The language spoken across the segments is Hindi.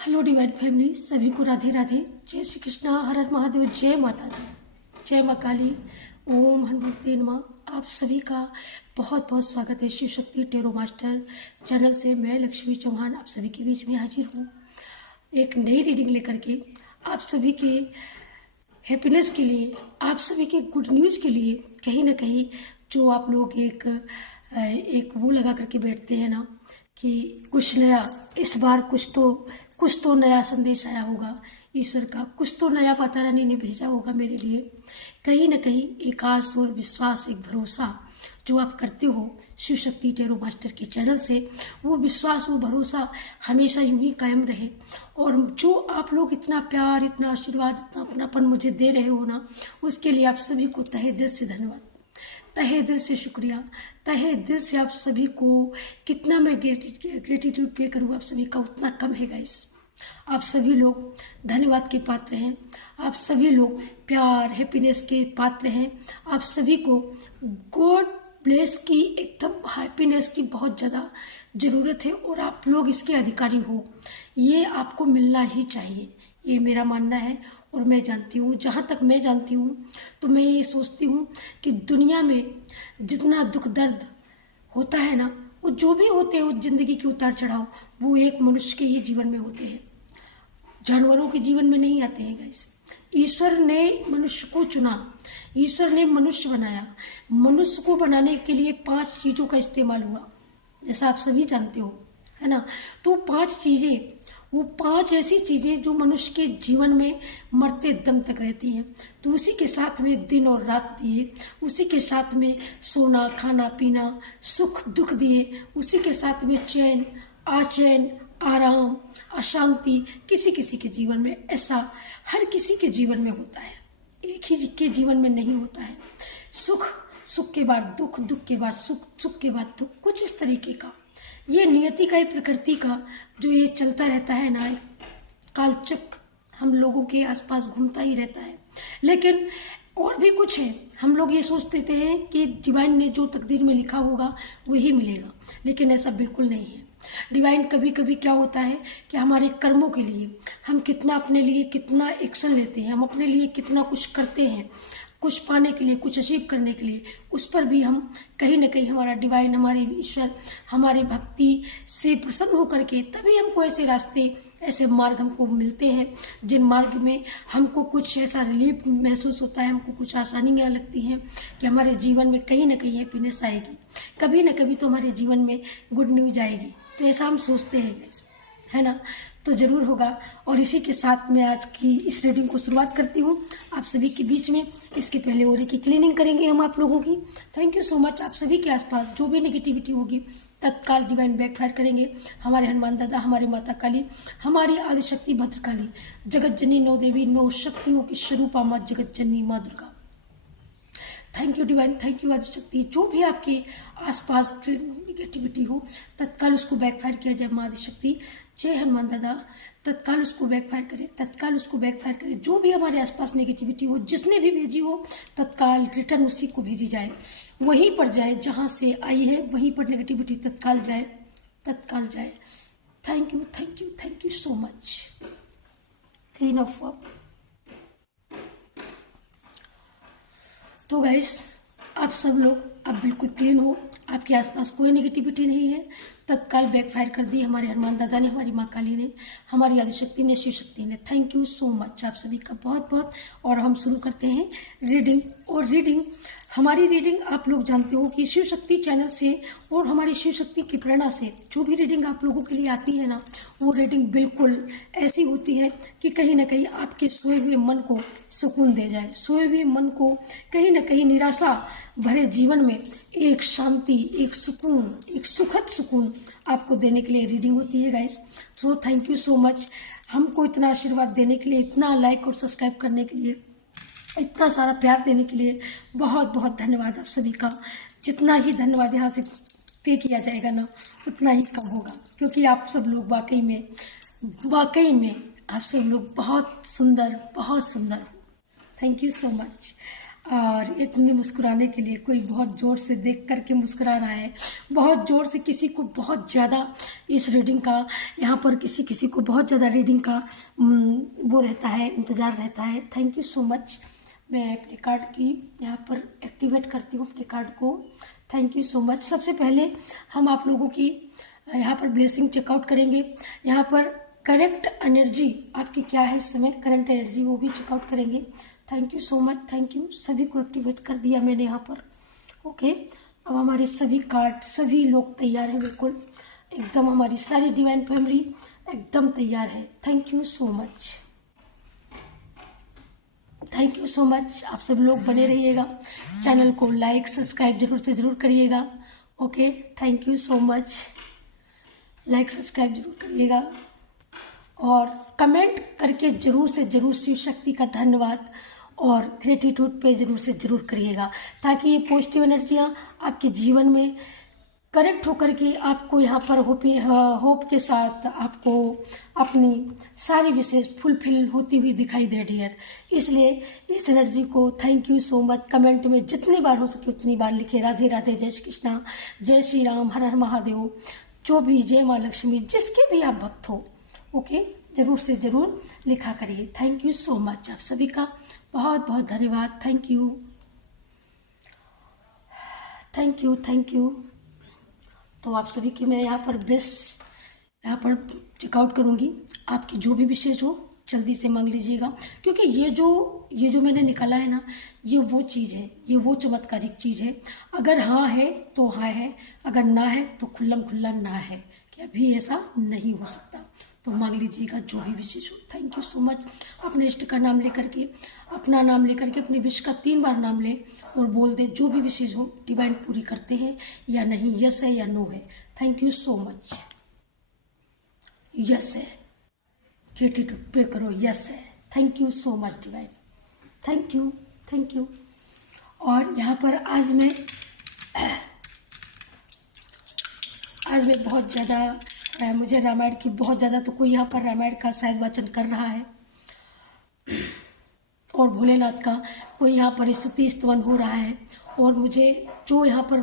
हेलो डिवाइन फैमिली, सभी को राधे राधे। जय श्री कृष्णा, हर हर महादेव, जय माता दी, जय माँ काली, ओम हनुमते नमः। आप सभी का बहुत बहुत स्वागत है Shiv Shakti tarot master channel से। मैं लक्ष्मी चौहान आप सभी के बीच में हाजिर हूँ एक नई रीडिंग लेकर के, आप सभी के हैप्पीनेस के लिए, आप सभी के गुड न्यूज़ के लिए। कहीं ना कहीं जो आप लोग एक वो लगा करके बैठते हैं ना कि कुछ नया, इस बार कुछ तो नया संदेश आया होगा ईश्वर का, कुछ तो नया माता रानी ने भेजा होगा मेरे लिए। कहीं ना कहीं एक आस और विश्वास, एक भरोसा जो आप करते हो शिव शक्ति टेरो मास्टर के चैनल से, वो विश्वास, वो भरोसा हमेशा यूं ही कायम रहे। और जो आप लोग इतना प्यार, इतना आशीर्वाद, इतना अपनापन मुझे दे रहे हो ना, उसके लिए आप सभी को तहे दिल से धन्यवाद, तहे दिल से शुक्रिया, तहे दिल से आप सभी को कितना मैं ग्रेटिट्यूड पे करूँ आप सभी का उतना कम है गाइस। आप सभी लोग धन्यवाद के पात्र हैं, आप सभी लोग प्यार, हैप्पीनेस के पात्र हैं। आप सभी को गॉड ब्लेस की, एकदम हैप्पीनेस की बहुत ज़्यादा ज़रूरत है और आप लोग इसके अधिकारी हो। ये आपको मिलना ही चाहिए, ये मेरा मानना है। और मैं जानती हूँ, जहाँ तक मैं जानती हूँ, तो मैं ये सोचती हूँ कि दुनिया में जितना दुख दर्द होता है ना, वो जो भी होते हैं, वो जिंदगी के उतार चढ़ाव, वो एक मनुष्य के ही जीवन में होते हैं, जानवरों के जीवन में नहीं आते हैं गाइस। ईश्वर ने मनुष्य को चुना, ईश्वर ने मनुष्य बनाया। मनुष्य को बनाने के लिए 5 चीज़ों का इस्तेमाल हुआ, जैसा आप सभी जानते हो, है ना। तो 5 चीज़ें, वो 5 ऐसी चीज़ें जो मनुष्य के जीवन में मरते दम तक रहती हैं। तो उसी के साथ में दिन और रात दिए, उसी के साथ में सोना, खाना, पीना, सुख दुख दिए, उसी के साथ में चैन, आचैन, आराम, अशांति। किसी किसी के जीवन में ऐसा, हर किसी के जीवन में होता है, एक ही के जीवन में नहीं होता है। सुख, सुख के बाद दुख, दुख के बाद सुख, सुख के बाद दुख, कुछ इस तरीके का। ये नियति का, प्रकृति का जो ये चलता रहता है ना, कालचक्र हम लोगों के आसपास घूमता ही रहता है। लेकिन और भी कुछ है, हम लोग ये सोचते हैं कि डिवाइन ने जो तकदीर में लिखा होगा वही मिलेगा, लेकिन ऐसा बिल्कुल नहीं है। डिवाइन कभी कभी क्या होता है कि हमारे कर्मों के लिए हम कितना, अपने लिए कितना एक्शन लेते हैं, हम अपने लिए कितना कुछ करते हैं, कुछ पाने के लिए, कुछ अचीव करने के लिए, उस पर भी हम कहीं ना कहीं हमारा डिवाइन, हमारे ईश्वर, हमारी भक्ति से प्रसन्न होकर के तभी हमको ऐसे रास्ते, ऐसे मार्ग हमको मिलते हैं, जिन मार्ग में हमको कुछ ऐसा रिलीफ महसूस होता है, हमको कुछ आसानियाँ लगती हैं कि हमारे जीवन में कहीं ना कहीं हैप्पीनेस आएगी, कभी ना कभी तो हमारे जीवन में गुड न्यूज आएगी। तो ऐसा हम सोचते हैं, है ना। तो ज़रूर होगा। और इसी के साथ मैं आज की इस रीडिंग को शुरुआत करती हूँ आप सभी के बीच में। इसके पहले ओरे की क्लीनिंग करेंगे हम आप लोगों की। Thank you so much. आप सभी के आसपास जो भी नेगेटिविटी होगी तत्काल डिवाइन बैकफायर करेंगे। हमारे हनुमान दादा, हमारी माता काली, हमारी आदिशक्ति भद्रकाली, जगत जननी, 9 देवी, 9 शक्तियों की स्वरूपा माँ जगत जननी माँ Durga. Thank you divine, thank you Adishakti. जो भी आपके आसपास नेगेटिविटी हो तत्काल उसको बैकफायर किया जाए माँ आदिशक्ति। जय हनुमान दादा, तत्काल उसको बैकफायर करे, तत्काल उसको बैकफायर करे। जो भी हमारे आसपास नेगेटिविटी हो, जिसने भी भेजी हो, तत्काल रिटर्न उसी को भेजी जाए, वहीं पर जाए जहाँ से आई है, वहीं पर नेगेटिविटी तत्काल जाए, तत्काल जाए। Thank you, thank you, thank you so much. Clean up. तो गाइस, आप सब लोग अब बिल्कुल क्लीन हो, आपके आसपास कोई नेगेटिविटी नहीं है। तत्काल बैकफायर कर दी हमारे हनुमान दादा ने, हमारी माँ काली ने, हमारी आदिशक्ति ने, शिव शक्ति ने। थैंक यू सो मच आप सभी का बहुत बहुत। और हम शुरू करते हैं रीडिंग। और रीडिंग, हमारी रीडिंग आप लोग जानते हो कि शिव शक्ति चैनल से और हमारी शिव शक्ति की प्रेरणा से जो भी रीडिंग आप लोगों के लिए आती है ना, वो रीडिंग बिल्कुल ऐसी होती है कि कहीं ना कहीं आपके सोए हुए मन को सुकून दे जाए, सोए हुए मन को कहीं ना कहीं निराशा भरे जीवन में एक शांति, एक सुकून, एक सुखद सुकून आपको देने के लिए रीडिंग होती है guys. So thank you so much हमको इतना आशीर्वाद देने के लिए, इतना लाइक और सब्सक्राइब करने के लिए, इतना सारा प्यार देने के लिए बहुत बहुत धन्यवाद आप सभी का। जितना ही धन्यवाद यहाँ से पे किया जाएगा ना, उतना ही कम होगा, क्योंकि आप सब लोग वाकई में आप सब लोग बहुत सुंदर हो। Thank you so much. और इतनी मुस्कुराने के लिए कोई बहुत ज़ोर से देख कर के मुस्कुरा रहा है, बहुत ज़ोर से किसी को बहुत ज़्यादा इस रीडिंग का, यहाँ पर किसी किसी को बहुत ज़्यादा रीडिंग का वो रहता है, इंतज़ार रहता है। Thank you so much. मैं अपने कार्ड की यहाँ पर एक्टिवेट करती हूँ अपने कार्ड को। Thank you so much. सबसे पहले हम आप लोगों की यहाँ पर ब्लेसिंग चेकआउट करेंगे। यहाँ पर करेक्ट एनर्जी आपकी क्या है इस समय, करंट एनर्जी, वो भी चेकआउट करेंगे। Thank you so much, thank you. सभी को एक्टिवेट कर दिया मैंने यहाँ पर। ओके, अब हमारे सभी कार्ड, सभी लोग तैयार हैं, बिल्कुल एकदम हमारी सारी डिवाइन फैमिली एकदम तैयार है। Thank you so much, thank you so much. आप सब लोग बने रहिएगा, चैनल को लाइक सब्सक्राइब जरूर से ज़रूर करिएगा। Okay, thank you so much. Like subscribe जरूर करिएगा और कमेंट करके ज़रूर से ज़रूर शिव शक्ति का धन्यवाद और ग्रेटिट्यूड पे ज़रूर से ज़रूर करिएगा, ताकि ये पॉजिटिव एनर्जियाँ आपके जीवन में करेक्ट होकर के आपको यहाँ पर होप के साथ आपको अपनी सारी विशेष फुलफिल होती हुई दिखाई दे डियर। इसलिए इस एनर्जी को thank you so much comment में जितनी बार हो सके उतनी बार लिखे। राधे राधे, जय श्री कृष्णा, जय श्री राम, हर हर महादेव, जो भी, जय माँ लक्ष्मी, जिसके भी आप भक्त हो। ओके, ज़रूर से ज़रूर लिखा करिए। थैंक यू सो मच, आप सभी का बहुत बहुत धन्यवाद। Thank you, thank you, thank you. तो आप सभी की मैं यहाँ पर बेस्ट यहाँ पर चेकआउट करूँगी। आपकी जो भी विशेष हो जल्दी से मांग लीजिएगा, क्योंकि ये जो मैंने निकाला है ना, ये वो चीज़ है, ये वो चमत्कारिक चीज़ है। अगर हाँ है तो हाँ है, अगर ना है तो खुल्लम खुल्ला ना है, कि अभी ऐसा नहीं हो सकता। तो मांग लीजिएगा जो भी विशेष हो। Thank you so much. अपने इष्ट का नाम लेकर के, अपना नाम लेकर के, अपने विश का 3 बार नाम ले और बोल दे जो भी विशेष हो। डिवाइन पूरी करते हैं या नहीं, यस है या नो है। Thank you so much. Yes है, ग्रेटिट्यूड पे करो, यस है। Thank you so much divine, thank you, thank you. और यहाँ पर आज मैं बहुत ज़्यादा, मुझे रामायण की बहुत ज़्यादा, तो कोई यहाँ पर रामायण का शायद वाचन कर रहा है और भोलेनाथ का कोई यहाँ पर स्तुति स्तवन हो रहा है। और मुझे जो यहाँ पर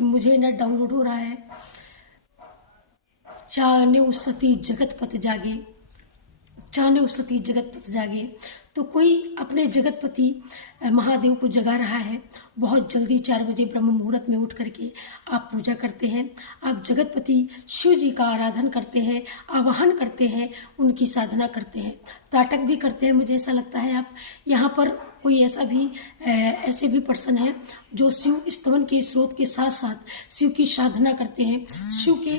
मुझे नेट डाउनलोड हो रहा है, जाने उस सती जगत पत जागे, जाने उस सती जगत पत जागे। तो कोई अपने जगतपति महादेव को जगा रहा है। बहुत जल्दी 4 बजे ब्रह्म मुहूर्त में उठ करके आप पूजा करते हैं, आप जगतपति शिव जी का आराधन करते हैं, आवाहन करते हैं, उनकी साधना करते हैं, ताटक भी करते हैं। मुझे ऐसा लगता है आप यहाँ पर कोई ऐसे भी पर्सन है जो शिव स्तवन के स्रोत के साथ साथ शिव की साधना करते हैं, शिव के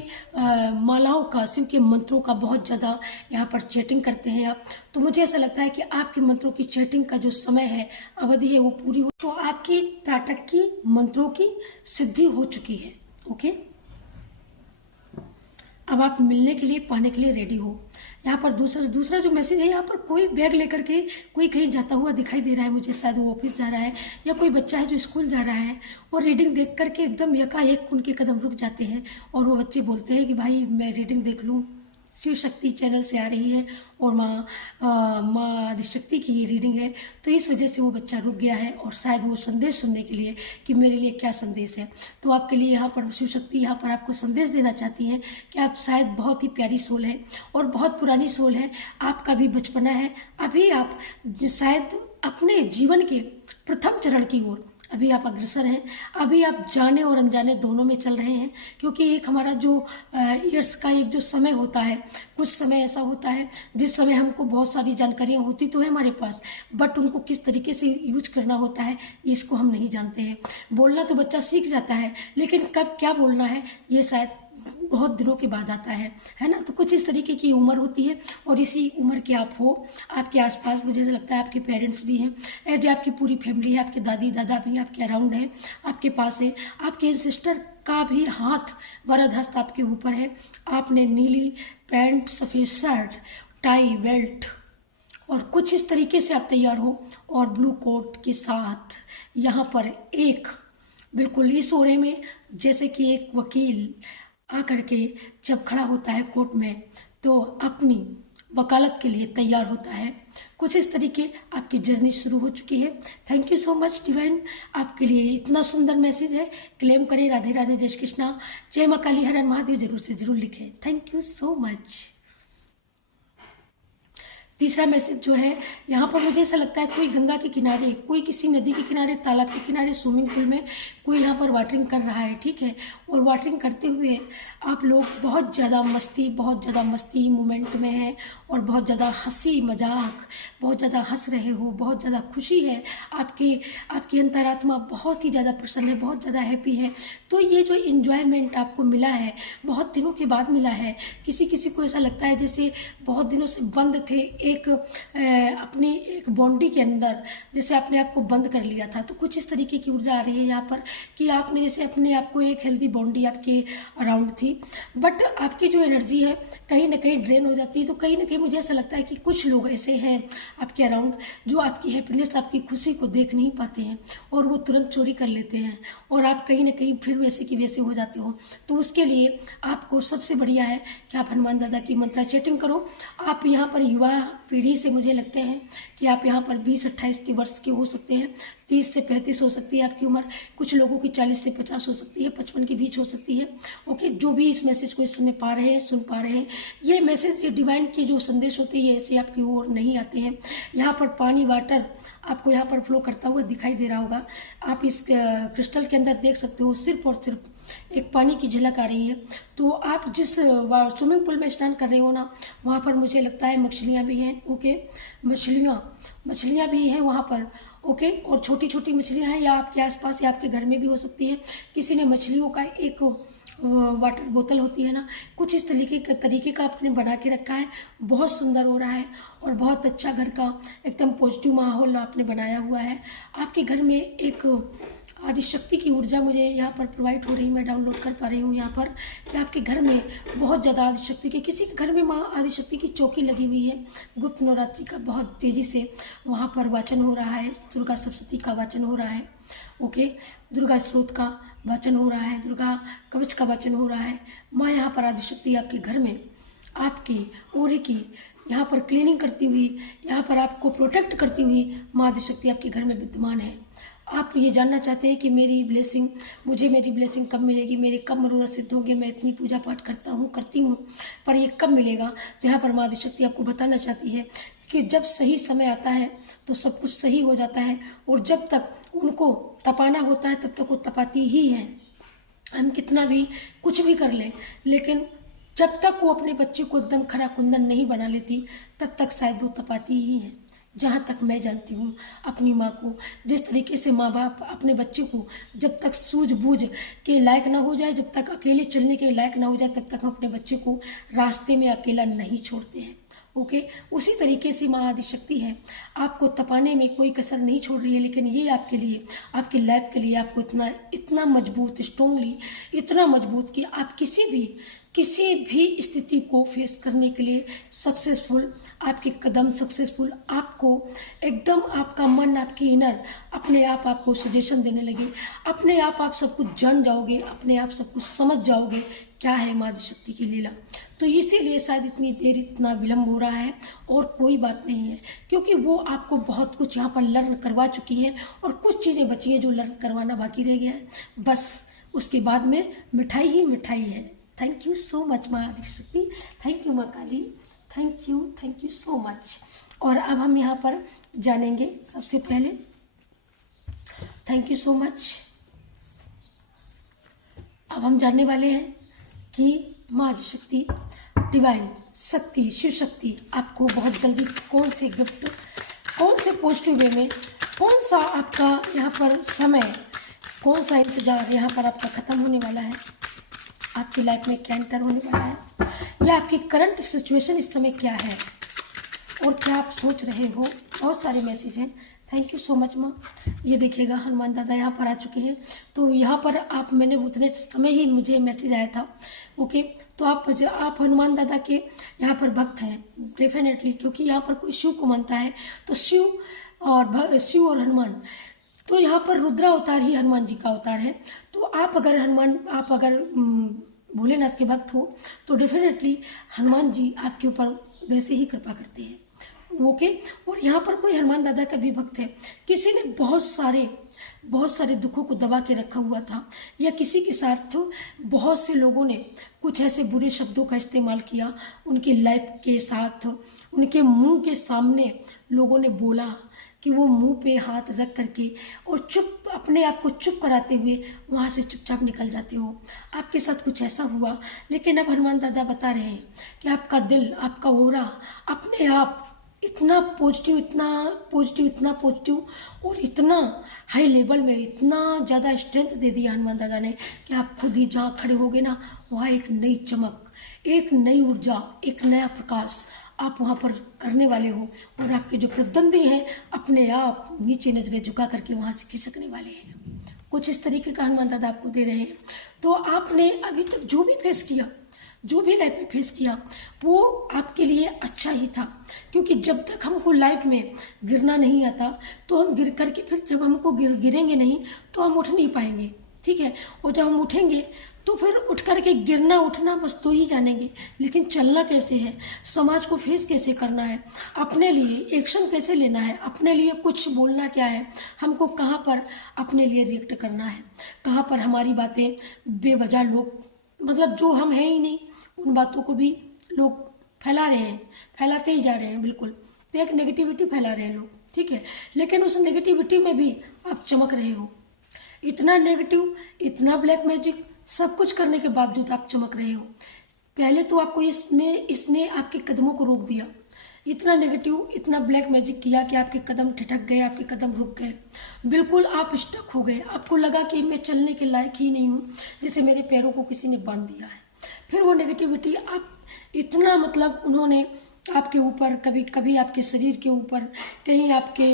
मालाओं का, शिव के मंत्रों का बहुत ज़्यादा यहाँ पर चैटिंग करते हैं आप। तो मुझे ऐसा लगता है कि आपके मंत्रों की चैटिंग का जो समय है, अवधि है, वो पूरी हो, तो आपकी ताटक की मंत्रों की सिद्धि हो चुकी है। ओके, अब आप मिलने के लिए, पाने के लिए रेडी हो। यहाँ पर दूसरा जो मैसेज है, यहाँ पर कोई बैग लेकर के कोई कहीं जाता हुआ दिखाई दे रहा है मुझे, शायद वो ऑफिस जा रहा है, या कोई बच्चा है जो स्कूल जा रहा है और रीडिंग देख करके एकदम यकाएक उनके कदम रुक जाते हैं और वो बच्चे बोलते हैं कि भाई मैं रीडिंग देख लूँ, शिव शक्ति चैनल से आ रही है और माँ आदिशक्ति की ये रीडिंग है। तो इस वजह से वो बच्चा रुक गया है और शायद वो संदेश सुनने के लिए कि मेरे लिए क्या संदेश है। तो आपके लिए यहाँ पर शिव शक्ति यहाँ पर आपको संदेश देना चाहती है कि आप शायद बहुत ही प्यारी सोल है और बहुत पुरानी सोल है, आपका भी बचपना है। अभी आप शायद अपने जीवन के प्रथम चरण की ओर अभी आप अग्रसर हैं, अभी आप जाने और अनजाने दोनों में चल रहे हैं। क्योंकि एक हमारा जो ईयर्स का एक जो समय होता है, कुछ समय ऐसा होता है जिस समय हमको बहुत सारी जानकारियाँ होती तो है हमारे पास, बट उनको किस तरीके से यूज करना होता है इसको हम नहीं जानते हैं। बोलना तो बच्चा सीख जाता है, लेकिन कब क्या बोलना है ये शायद बहुत दिनों के बाद आता है ना। तो कुछ इस तरीके की उम्र होती है और इसी उम्र के आप हो, आपके आसपास मुझे ऐसा लगता है आपके पेरेंट्स भी हैं, एज आपकी पूरी फैमिली है, आपके दादी दादा भी आपके अराउंड है, आपके पास है, आपके सिस्टर का भी हाथ वरद हस्त आपके ऊपर है। आपने नीली पैंट, सफ़ेद शर्ट, टाई, बेल्ट और कुछ इस तरीके से आप तैयार हो और ब्लू कोट के साथ यहाँ पर एक बिल्कुल इस ओरे में जैसे कि एक वकील आकर के जब खड़ा होता है कोर्ट में, तो अपनी वकालत के लिए तैयार होता है। कुछ इस तरीके आपकी जर्नी शुरू हो चुकी है। Thank you so much divine, आपके लिए इतना सुंदर मैसेज है। क्लेम करें, राधे राधे, जय श्री कृष्णा, जय माँ काली, हर हर महादेव जरूर से जरूर लिखें। Thank you so much. तीसरा मैसेज जो है, यहाँ पर मुझे ऐसा लगता है कोई गंगा के किनारे, कोई किसी नदी के किनारे, तालाब के किनारे, स्विमिंग पूल में कोई यहाँ पर वाटरिंग कर रहा है, ठीक है। और वाटरिंग करते हुए आप लोग बहुत ज़्यादा मस्ती मोमेंट में हैं और बहुत ज़्यादा हंसी मजाक, बहुत ज़्यादा हंस रहे हो, बहुत ज़्यादा खुशी है, आपकी अंतरात्मा बहुत ही ज़्यादा प्रसन्न है, बहुत ज़्यादा हैप्पी है। तो ये जो इन्जॉयमेंट आपको मिला है, बहुत दिनों के बाद मिला है। किसी किसी को ऐसा लगता है जैसे बहुत दिनों से बंद थे अपनी एक बॉन्डी के अंदर, जैसे अपने आप को बंद कर लिया था। तो कुछ इस तरीके की ऊर्जा आ रही है यहाँ पर कि आपने जैसे अपने आप को, एक हेल्दी बॉन्डी आपके अराउंड थी, बट आपकी जो एनर्जी है कहीं ना कहीं ड्रेन हो जाती है। तो कहीं ना कहीं मुझे ऐसा लगता है कि कुछ लोग ऐसे हैं आपके अराउंड जो आपकी हैप्पीनेस, आपकी खुशी को देख नहीं पाते हैं और वो तुरंत चोरी कर लेते हैं और आप कहीं ना कहीं फिर वैसे की वैसे हो जाते हो। तो उसके लिए आपको सबसे बढ़िया है कि आप हनुमान दादा की मंत्रा चैटिंग करो। आप यहाँ पर युवा पीढ़ी से मुझे लगते हैं कि आप यहाँ पर 20-28 के वर्ष के हो सकते हैं, 30 से 35 हो सकती है आपकी उम्र, कुछ लोगों की 40 से 50 हो सकती है, 55 के बीच हो सकती है। ओके, जो भी इस मैसेज को इस समय पा रहे हैं, सुन पा रहे हैं, ये मैसेज, ये डिवाइन के जो संदेश होते हैं ये ऐसे आपकी ओर नहीं आते हैं। यहाँ पर पानी, वाटर आपको यहाँ पर फ्लो करता हुआ दिखाई दे रहा होगा। आप इस क्रिस्टल के अंदर देख सकते हो, सिर्फ और सिर्फ एक पानी की झलक आ रही है। तो आप जिस स्विमिंग पूल में स्नान कर रहे हो ना, वहाँ पर मुझे लगता है मछलियाँ भी हैं। ओके, मछलियाँ भी हैं वहाँ पर। ओके, और छोटी छोटी मछलियाँ हैं, या आपके आसपास या आपके घर में भी हो सकती है। किसी ने मछलियों का एक वाटर बोतल होती है ना, कुछ इस तरीके का आपने बना के रखा है। बहुत सुंदर हो रहा है और बहुत अच्छा घर का एकदम पॉजिटिव माहौल आपने बनाया हुआ है। आपके घर में एक आदिशक्ति की ऊर्जा मुझे यहाँ पर प्रोवाइड हो रही, मैं डाउनलोड कर पा रही हूँ यहाँ पर कि आपके घर में बहुत ज़्यादा आदिशक्ति के, किसी के घर में माँ आदिशक्ति की चौकी लगी हुई है। गुप्त नवरात्रि का बहुत तेज़ी से वहाँ पर वाचन हो रहा है, दुर्गा सप्तशती का वाचन हो रहा है। ओके, दुर्गा स्त्रोत का वाचन हो रहा है, दुर्गा कवच का वाचन हो रहा है। माँ यहाँ पर आदिशक्ति आपके घर में आपके ओरे की यहाँ पर क्लीनिंग करती हुई, यहाँ पर आपको प्रोटेक्ट करती हुई माँ आदिशक्ति आपके घर में विद्यमान है। आप ये जानना चाहते हैं कि मेरी ब्लेसिंग कब मिलेगी, मेरे कब मनोरथ सिद्ध होंगे, मैं इतनी पूजा पाठ करती हूँ पर ये कब मिलेगा। तो यहाँ पर माँ आदिशक्ति आपको बताना चाहती है कि जब सही समय आता है तो सब कुछ सही हो जाता है, और जब तक उनको तपाना होता है तब तक वो तपाती ही है। हम कितना भी कुछ भी कर लें, लेकिन जब तक वो अपने बच्चे को एकदम खरा कुंदन नहीं बना लेती तब तक शायद वो तपाती ही है। जहाँ तक मैं जानती हूँ अपनी माँ को, जिस तरीके से माँ बाप अपने बच्चे को जब तक सूझबूझ के लायक ना हो जाए, जब तक अकेले चलने के लायक ना हो जाए, तब तक हम अपने बच्चे को रास्ते में अकेला नहीं छोड़ते हैं। ओके, उसी तरीके से माँ आदिशक्ति है, आपको तपाने में कोई कसर नहीं छोड़ रही है, लेकिन ये आपके लिए, आपकी लाइफ के लिए आपको इतना मजबूत, स्ट्रांगली इतना मजबूत कि आप किसी भी स्थिति को फेस करने के लिए सक्सेसफुल, आपके कदम सक्सेसफुल, आपको एकदम आपका मन, आपकी इनर अपने आप आपको सजेशन देने लगे, अपने आप सब कुछ जान जाओगे, अपने आप सब कुछ समझ जाओगे क्या है माँ आदिशक्ति की लीला। तो इसीलिए शायद इतनी देर, इतना विलम्ब हो रहा है, और कोई बात नहीं है, क्योंकि वो आपको बहुत कुछ यहाँ पर लर्न करवा चुकी हैं और कुछ चीज़ें बची हैं जो लर्न करवाना बाकी रह गया है। बस उसके बाद में मिठाई ही मिठाई है। थैंक यू सो मच माँ आदिशक्ति, थैंक यू माँ काली, थैंक यू सो मच। और अब हम यहाँ पर जानेंगे सबसे पहले, थैंक यू सो मच। अब हम जानने वाले हैं कि माँ आदिशक्ति, डिवाइन शक्ति, शिव शक्ति आपको बहुत जल्दी कौन से गिफ्ट, कौन से पॉजिटिव वे में, कौन सा आपका यहाँ पर समय, कौन सा इंतजार यहाँ पर आपका ख़त्म होने वाला है, आपकी लाइफ में क्या एंटर होने वाला है, या आपकी करंट सिचुएशन इस समय क्या है और क्या आप सोच रहे हो। बहुत सारे मैसेज हैं। थैंक यू सो मच माँ। ये देखिएगा हनुमान दादा यहाँ पर आ चुके हैं। तो यहाँ पर मैंने उतने समय ही मुझे मैसेज आया था। ओके, तो आप हनुमान दादा के यहाँ पर भक्त हैं डेफिनेटली, क्योंकि यहाँ पर कोई शिव को मानता है तो शिव और हनुमान, तो यहाँ पर रुद्रा अवतार ही हनुमान जी का अवतार है। तो आप अगर भोलेनाथ के भक्त हो तो डेफिनेटली हनुमान जी आपके ऊपर वैसे ही कृपा करते हैं। ओके। और यहाँ पर कोई हनुमान दादा का भी भक्त है, किसी ने बहुत सारे दुखों को दबा के रखा हुआ था, या किसी के साथ बहुत से लोगों ने कुछ ऐसे बुरे शब्दों का इस्तेमाल किया उनकी लाइफ के साथ, उनके मुंह के सामने लोगों ने बोला कि वो मुंह पे हाथ रख करके और चुप अपने आप को चुप कराते हुए वहाँ से चुपचाप निकल जाते हो। आपके साथ कुछ ऐसा हुआ, लेकिन अब हनुमान दादा बता रहे हैं कि आपका दिल, आपका ओरा अपने आप इतना पॉजिटिव, इतना पॉजिटिव और इतना हाई लेवल में इतना ज़्यादा स्ट्रेंथ दे दिया हनुमान दादा ने कि आप खुद ही जहाँ खड़े होगे ना, वहाँ एक नई चमक, एक नई ऊर्जा, एक नया प्रकाश आप वहाँ पर करने वाले हो। और आपके जो प्रतिद्वंदी हैं अपने आप नीचे नजरें झुका करके वहाँ से खिसकने वाले हैं। कुछ इस तरीके का हनुमान दादा आपको दे रहे हैं। तो आपने अभी तक जो भी फेस किया, जो भी लाइफ में फेस किया, वो आपके लिए अच्छा ही था, क्योंकि जब तक हमको लाइफ में गिरना नहीं आता तो हम गिर करके फिर जब हमको गिरेंगे नहीं तो हम उठ नहीं पाएंगे, ठीक है। और जब हम उठेंगे तो फिर उठ करके गिरना उठना बस तो ही जानेंगे, लेकिन चलना कैसे है, समाज को फेस कैसे करना है, अपने लिए एक्शन कैसे लेना है, अपने लिए कुछ बोलना क्या है, हमको कहाँ पर अपने लिए रिएक्ट करना है, कहाँ पर हमारी बातें बेवजह लोग, मतलब जो हम हैं ही नहीं उन बातों को भी लोग फैला रहे हैं, फैलाते ही जा रहे हैं, बिल्कुल। तो एक नेगेटिविटी फैला रहे हैं लोग, ठीक है। लेकिन उस नेगेटिविटी में भी आप चमक रहे हो, इतना नेगेटिव, इतना ब्लैक मैजिक सब कुछ करने के बावजूद आप चमक रहे हो। पहले तो आपको इसने आपके कदमों को रोक दिया, इतना नेगेटिव, इतना ब्लैक मैजिक किया कि आपके कदम ठिठक गए, आपके कदम रुक गए, बिल्कुल आप स्टक हो गए। आपको लगा कि मैं चलने के लायक ही नहीं हूँ, जैसे मेरे पैरों को किसी ने बांध दिया है। फिर वो नेगेटिविटी आप इतना, मतलब उन्होंने आपके ऊपर, कभी कभी आपके शरीर के ऊपर, कहीं आपके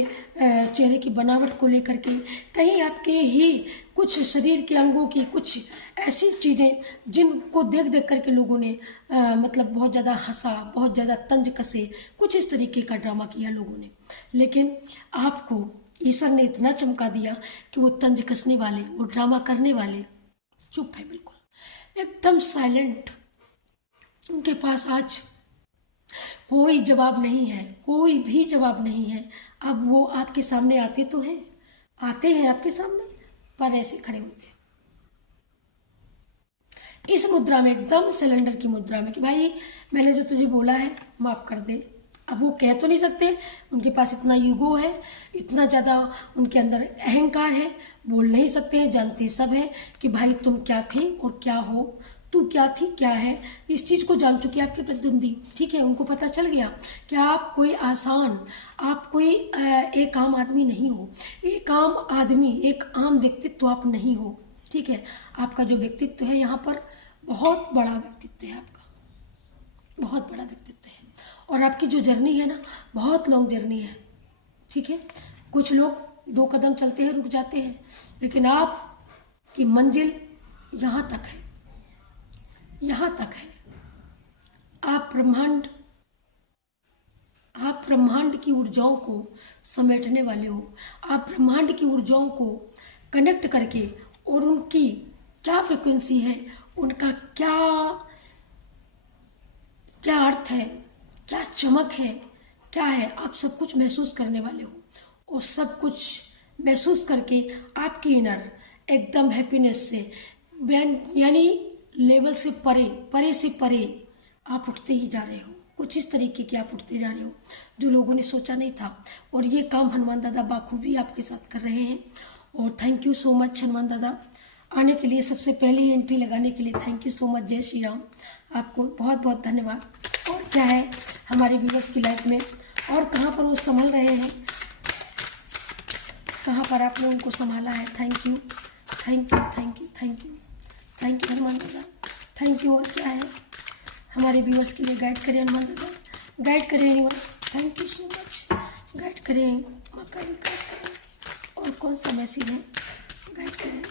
चेहरे की बनावट को लेकर के, कहीं आपके ही कुछ शरीर के अंगों की कुछ ऐसी चीज़ें जिनको देख देख करके लोगों ने मतलब बहुत ज़्यादा हंसा, बहुत ज़्यादा तंज कसे, कुछ इस तरीके का ड्रामा किया लोगों ने। लेकिन आपको ईश्वर ने इतना चमका दिया कि वो तंज कसने वाले, वो ड्रामा करने वाले चुप है, बिल्कुल एकदम साइलेंट। उनके पास आज कोई जवाब नहीं है, कोई भी जवाब नहीं है। अब वो आपके सामने आते तो हैं, आते हैं आपके सामने, पर ऐसे खड़े होते हैं इस मुद्रा में, एकदम सिलेंडर की मुद्रा में कि भाई मैंने जो तुझे बोला है माफ कर दे। अब वो कह तो नहीं सकते, उनके पास इतना यूगो है, इतना ज़्यादा उनके अंदर अहंकार है, बोल नहीं सकते हैं, जानते सब है कि भाई तुम क्या थे और क्या हो, तू क्या थी क्या है, इस चीज़ को जान चुके आपके प्रतिद्वंदी, ठीक है। उनको पता चल गया कि आप कोई आसान, आप कोई एक आम आदमी नहीं हो, एक आम आदमी, एक आम व्यक्तित्व आप नहीं हो, ठीक है। आपका जो व्यक्तित्व है यहाँ पर बहुत बड़ा व्यक्तित्व है आपका, बहुत बड़ा व्यक्तित्व है। और आपकी जो जर्नी है ना, बहुत लॉन्ग जर्नी है, ठीक है। कुछ लोग 2 कदम चलते हैं रुक जाते हैं, लेकिन आपकी मंजिल यहाँ तक है, यहाँ तक है। आप ब्रह्मांड की ऊर्जाओं को समेटने वाले हो, आप ब्रह्मांड की ऊर्जाओं को कनेक्ट करके, और उनकी क्या फ्रिक्वेंसी है, उनका क्या क्या अर्थ है, क्या चमक है, क्या है, आप सब कुछ महसूस करने वाले हो। और सब कुछ महसूस करके आपकी इनर एकदम हैप्पीनेस से, यानी लेवल से परे, परे से परे आप उठते ही जा रहे हो। कुछ इस तरीके के आप उठते जा रहे हो जो लोगों ने सोचा नहीं था। और ये काम हनुमान दादा बाखूबी आपके साथ कर रहे हैं। और thank you so much Hanuman दादा, आने के लिए, सबसे पहली एंट्री लगाने के लिए थैंक यू सो मच। जय श्री राम, आपको बहुत बहुत धन्यवाद। और क्या है हमारे व्यूवर्स की लाइफ में, और कहाँ पर वो संभल रहे हैं, कहाँ पर आपने उनको संभाला है। Thank you, thank you, thank you, thank you, thank you Hanuman दादा, थैंक यू। और क्या है हमारे व्यूवर्स के लिए गाइड करें हनुमान दादा, गाइड करें universe, thank you so much, guide करें माँ काली, गाइड करें। और कौन सा मैसेज है, गाइड करें।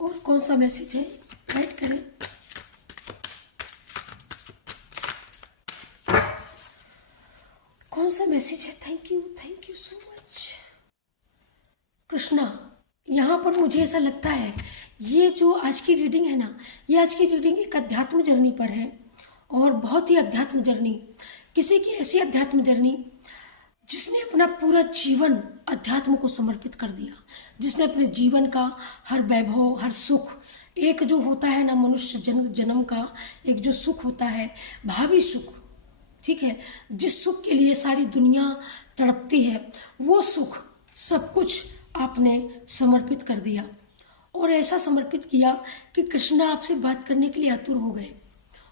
और कौन सा मैसेज है, गाइड करें। कौन सा मैसेज है, thank you so much. Krishna, यहाँ पर मुझे ऐसा लगता है ये जो आज की रीडिंग है ना, ये आज की रीडिंग एक अध्यात्म जर्नी पर है, और बहुत ही अध्यात्म जर्नी, किसी की ऐसी अध्यात्म जर्नी जिसने अपना पूरा जीवन अध्यात्म को समर्पित कर दिया, जिसने अपने जीवन का हर वैभव, हर सुख, एक जो होता है ना मनुष्य जन्म का एक जो सुख होता है, भावी सुख, ठीक है, जिस सुख के लिए सारी दुनिया तड़पती है, वो सुख सब कुछ आपने समर्पित कर दिया। और ऐसा समर्पित किया कि कृष्णा आपसे बात करने के लिए आतुर हो गए,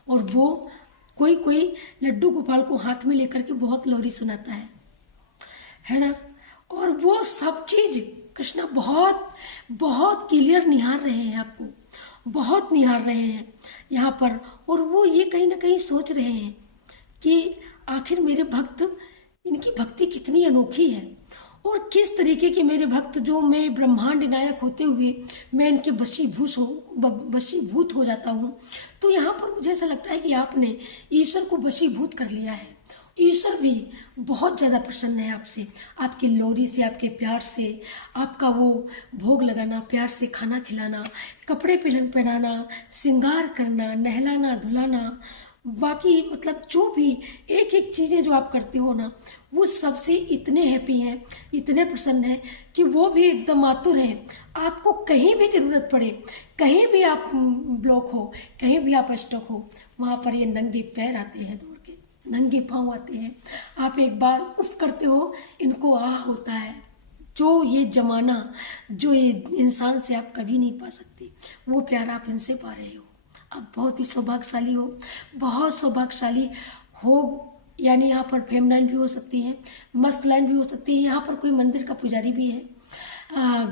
और वो कोई लड्डू गोपाल को हाथ में लेकर के बहुत लोरी सुनाता है ना। और वो सब चीज कृष्णा बहुत बहुत क्लियर निहार रहे हैं, आपको बहुत निहार रहे हैं यहाँ पर। और वो ये कहीं ना कहीं सोच रहे हैं कि आखिर मेरे भक्त, इनकी भक्ति कितनी अनोखी है, और किस तरीके के मेरे भक्त, जो मैं ब्रह्मांड नायक होते हुए मैं इनके वशीभूत हो जाता हूँ। तो यहाँ पर मुझे ऐसा लगता है कि आपने ईश्वर को वशीभूत कर लिया है। ईश्वर भी बहुत ज़्यादा प्रसन्न है आपसे, आपकी लोरी से, आपके प्यार से, आपका वो भोग लगाना, प्यार से खाना खिलाना, कपड़े पहनाना, श्रृंगार करना, नहलाना धुलाना, बाकी मतलब जो भी एक एक चीज़ें जो आप करते हो ना, वो सबसे इतने हैप्पी हैं, इतने प्रसन्न हैं कि वो भी एकदम आतुर हैं। आपको कहीं भी ज़रूरत पड़े, कहीं भी आप ब्लॉक हो, कहीं भी आप स्टक हो, वहाँ पर ये नंगे पैर आते हैं, दौड़ के नंगे पाँव आते हैं। आप एक बार उफ करते हो, इनको आह होता है, जो ये जमाना, जो ये इंसान से आप कभी नहीं पा सकते, वो प्यार आप इनसे पा रहे हो। आप बहुत ही सौभाग्यशाली हो, बहुत सौभाग्यशाली हो। यानी यहाँ पर फेमनाइन भी हो सकती है, मस्त लाइन भी हो सकती है। यहाँ पर कोई मंदिर का पुजारी भी है,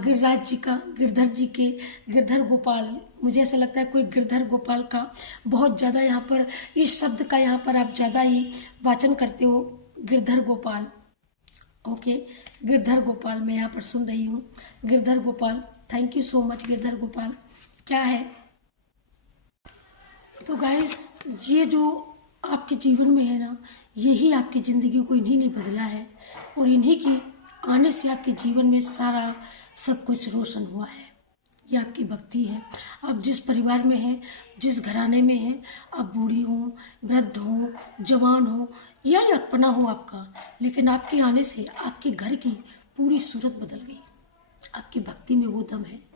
गिरिराज जी का, गिरधर जी के, गिरधर गोपाल, मुझे ऐसा लगता है कोई गिरधर गोपाल का बहुत ज़्यादा यहाँ पर इस शब्द का यहाँ पर आप ज़्यादा ही वाचन करते हो, गिरधर गोपाल। ओके, गिरधर गोपाल मैं यहाँ पर सुन रही हूँ, Girdhar Gopal, thank you so much Girdhar Gopal. क्या है तो गाइस, ये जो आपके जीवन में है ना, यही आपकी ज़िंदगी को इन्हीं ने बदला है, और इन्हीं की आने से आपके जीवन में सारा सब कुछ रोशन हुआ है। ये आपकी भक्ति है। आप जिस परिवार में हैं, जिस घराने में हैं, आप बूढ़ी हो, वृद्ध हो, जवान हो या लड़कपना हो आपका, लेकिन आपके आने से आपके घर की पूरी सूरत बदल गई। आपकी भक्ति में वो दम है,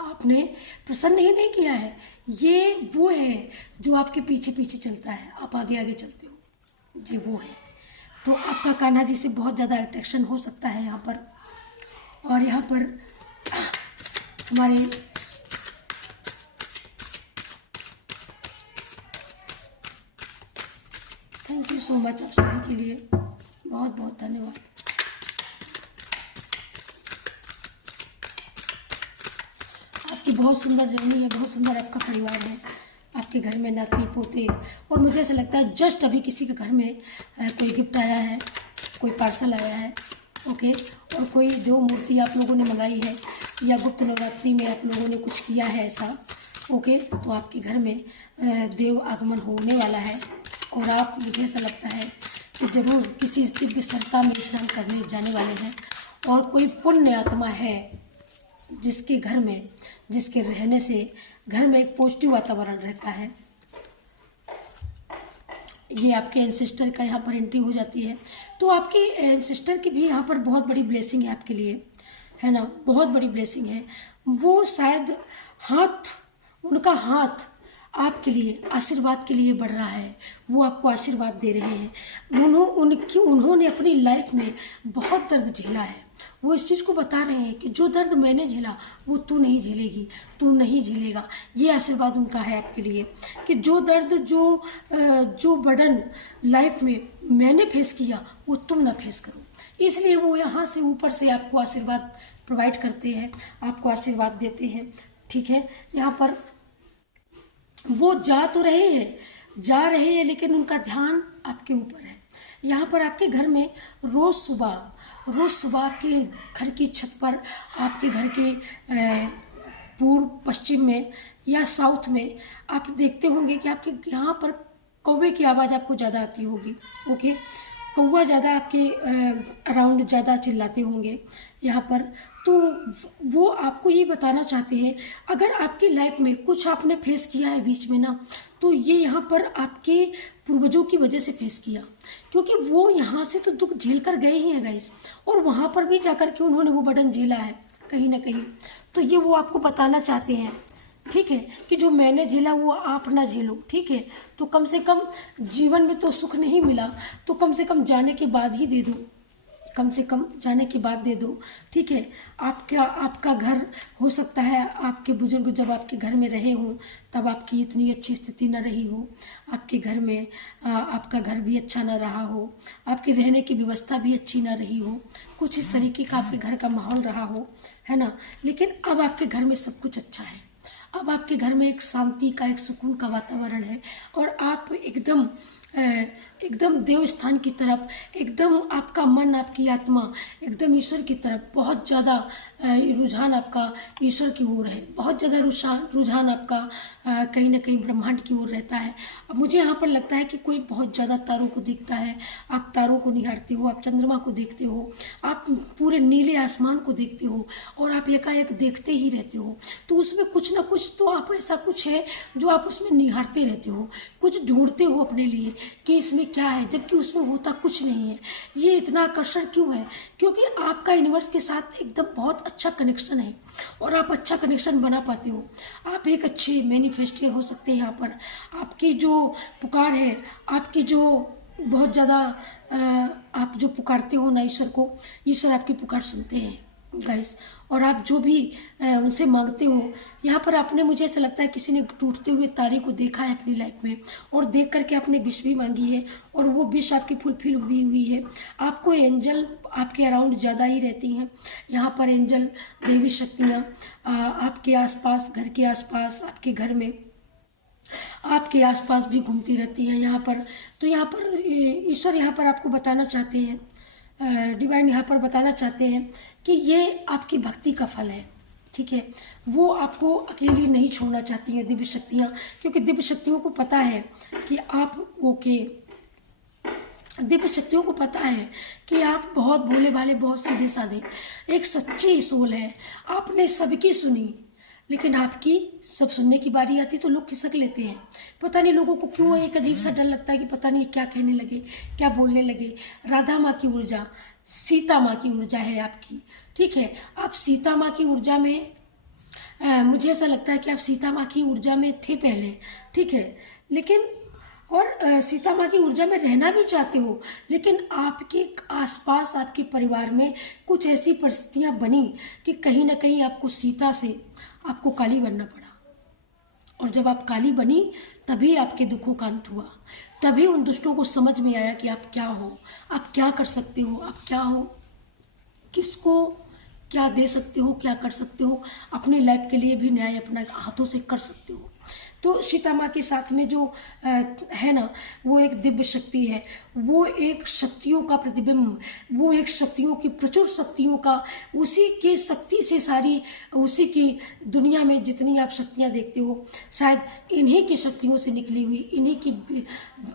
आपने प्रसन्न ही नहीं किया है, ये वो है जो आपके पीछे पीछे चलता है, आप आगे आगे चलते हो, ये वो है। तो आपका कान्हा जी से बहुत ज़्यादा अट्रैक्शन हो सकता है यहाँ पर। और यहाँ पर हमारे थैंक यू सो मच, आप सभी के लिए बहुत बहुत धन्यवाद। आपकी बहुत सुंदर जर्नी है, बहुत सुंदर आपका परिवार है, आपके घर में नाती पोते, और मुझे ऐसा लगता है जस्ट अभी किसी के घर में कोई गिफ्ट आया है, कोई पार्सल आया है, ओके, और कोई देव मूर्ति आप लोगों ने मंगाई है, या गुप्त नवरात्रि में आप लोगों ने कुछ किया है ऐसा, ओके, तो आपके घर में देव आगमन होने वाला है। और आप, मुझे ऐसा लगता है कि ज़रूर किसी दिव्य सरिता में स्नान करने जाने वाले हैं, और कोई पुण्य आत्मा है जिसके घर में, जिसके रहने से घर में एक पॉजिटिव वातावरण रहता है। ये आपके एंसेस्टर का यहाँ पर एंट्री हो जाती है, तो आपकी एंसेस्टर की भी यहाँ पर बहुत बड़ी ब्लेसिंग है आपके लिए, है ना, बहुत बड़ी ब्लेसिंग है। वो शायद उनका हाथ आपके लिए आशीर्वाद के लिए बढ़ रहा है, वो आपको आशीर्वाद दे रहे हैं। उन्होंने अपनी लाइफ में बहुत दर्द झेला है, वो इस चीज़ को बता रहे हैं कि जो दर्द मैंने झेला वो तू नहीं झेलेगी, तू नहीं झेलेगा। ये आशीर्वाद उनका है आपके लिए कि जो दर्द, जो बर्डन लाइफ में मैंने फेस किया वो तुम ना फेस करो। इसलिए वो यहाँ से ऊपर से आपको आशीर्वाद प्रोवाइड करते हैं, आपको आशीर्वाद देते हैं, ठीक है। यहाँ पर वो जा रहे हैं लेकिन उनका ध्यान आपके ऊपर है। यहाँ पर आपके घर में रोज़ सुबह आपके घर की छत पर, आपके घर के पूर्व पश्चिम में या साउथ में आप देखते होंगे कि आपके यहाँ पर कौवे की आवाज़ आपको ज़्यादा आती होगी, ओके। कौवा ज़्यादा आपके अराउंड ज़्यादा चिल्लाते होंगे यहाँ पर, तो वो आपको ये बताना चाहते हैं अगर आपकी लाइफ में कुछ आपने फेस किया है बीच में ना, तो ये यहाँ पर आपके पूर्वजों की वजह से फेस किया, क्योंकि वो यहाँ से तो दुख झेल कर गए ही हैं गाइस, और वहाँ पर भी जाकर के उन्होंने वो बर्डन झेला है कहीं ना कहीं। तो ये वो आपको बताना चाहते हैं, ठीक है, कि जो मैंने झेला वो आप ना झेलो, ठीक है। तो कम से कम जीवन में तो सुख नहीं मिला, तो कम से कम जाने के बाद ही दे दो, कम से कम जाने के बाद दे दो, ठीक है। आपका घर हो सकता है, आपके बुजुर्ग जब आपके घर में रहे हों तब आपकी इतनी अच्छी स्थिति न रही हो, आपके घर में आपका घर भी अच्छा ना रहा हो, आपके रहने की व्यवस्था भी अच्छी ना रही हो, कुछ इस तरीके का आपके घर का माहौल रहा हो, है ना। लेकिन अब आपके घर में सब कुछ अच्छा है, अब आपके घर में एक शांति का, एक सुकून का वातावरण है, और आप एकदम देव स्थान की तरफ, एकदम आपका मन, आपकी आत्मा एकदम ईश्वर की तरफ, बहुत ज़्यादा रुझान आपका ईश्वर की ओर है, बहुत ज़्यादा रुझान आपका कहीं ना कहीं ब्रह्मांड की ओर रहता है। अब मुझे यहाँ पर लगता है कि कोई बहुत ज़्यादा तारों को देखता है, आप तारों को निहारते हो, आप चंद्रमा को देखते हो, आप पूरे नीले आसमान को देखते हो, और आप एकाएक देखते ही रहते हो, तो उसमें कुछ ना कुछ तो आप ऐसा कुछ है जो आप उसमें निहारते रहते हो, कुछ ढूंढते हो अपने लिए कि इसमें क्या है, जबकि उसमें होता कुछ नहीं है। ये इतना आकर्षण क्यों है? क्योंकि आपका यूनिवर्स के साथ एकदम बहुत अच्छा कनेक्शन है, और आप अच्छा कनेक्शन बना पाते हो। आप एक अच्छे मैनिफेस्टर हो सकते हैं। यहाँ पर आपकी जो पुकार है, आपकी जो बहुत ज़्यादा आप जो पुकारते हो ना ईश्वर को, ईश्वर आपकी पुकार सुनते हैं गाइस, और आप जो भी उनसे मांगते हो, यहाँ पर आपने, मुझे ऐसा लगता है किसी ने टूटते हुए तारे को देखा है अपनी लाइफ में, और देख करके आपने विश भी मांगी है, और वो विश आपकी फुलफिल हुई है। आपको एंजल आपके अराउंड ज़्यादा ही रहती हैं। यहाँ पर एंजल, देवी शक्तियाँ आपके आसपास, घर के आसपास, आपके घर में, आपके आसपास भी घूमती रहती हैं यहाँ पर। तो यहाँ पर ईश्वर यहाँ पर आपको बताना चाहते हैं, डिवाइन यहाँ पर बताना चाहते हैं कि ये आपकी भक्ति का फल है, ठीक है। वो आपको अकेली नहीं छोड़ना चाहती हैं दिव्य शक्तियाँ, क्योंकि दिव्य शक्तियों को पता है कि आप दिव्य शक्तियों को पता है कि आप बहुत भोले भाले, बहुत सीधे साधे, एक सच्ची सोल है। आपने सबकी सुनी, लेकिन आपकी सब सुनने की बारी आती तो लोग खिसक लेते हैं। पता नहीं लोगों को क्यों एक अजीब सा डर लगता है कि पता नहीं क्या कहने लगे, क्या बोलने लगे। राधा माँ की ऊर्जा, सीता माँ की ऊर्जा है आपकी, ठीक है। आप सीता माँ की ऊर्जा में, मुझे ऐसा लगता है कि आप सीता माँ की ऊर्जा में थे पहले, ठीक है, लेकिन और सीता माँ की ऊर्जा में रहना भी चाहते हो, लेकिन आपके आसपास, आपके परिवार में कुछ ऐसी परिस्थितियाँ बनी कि कहीं ना कहीं आपको सीता से आपको काली बनना पड़ा, और जब आप काली बनी तभी आपके दुखों का अंत हुआ, तभी उन दुष्टों को समझ में आया कि आप क्या हो, आप क्या कर सकते हो, आप क्या हो, किसको क्या दे सकते हो, क्या कर सकते हो, अपनी लाइफ के लिए भी न्याय अपना हाथों से कर सकते हो। तो सीता माँ के साथ में जो है ना, वो एक दिव्य शक्ति है, वो एक शक्तियों का प्रतिबिंब, वो एक शक्तियों की, प्रचुर शक्तियों का, उसी की शक्ति से सारी, उसी की दुनिया में जितनी आप शक्तियाँ देखते हो, शायद इन्हीं की शक्तियों से निकली हुई, इन्हीं की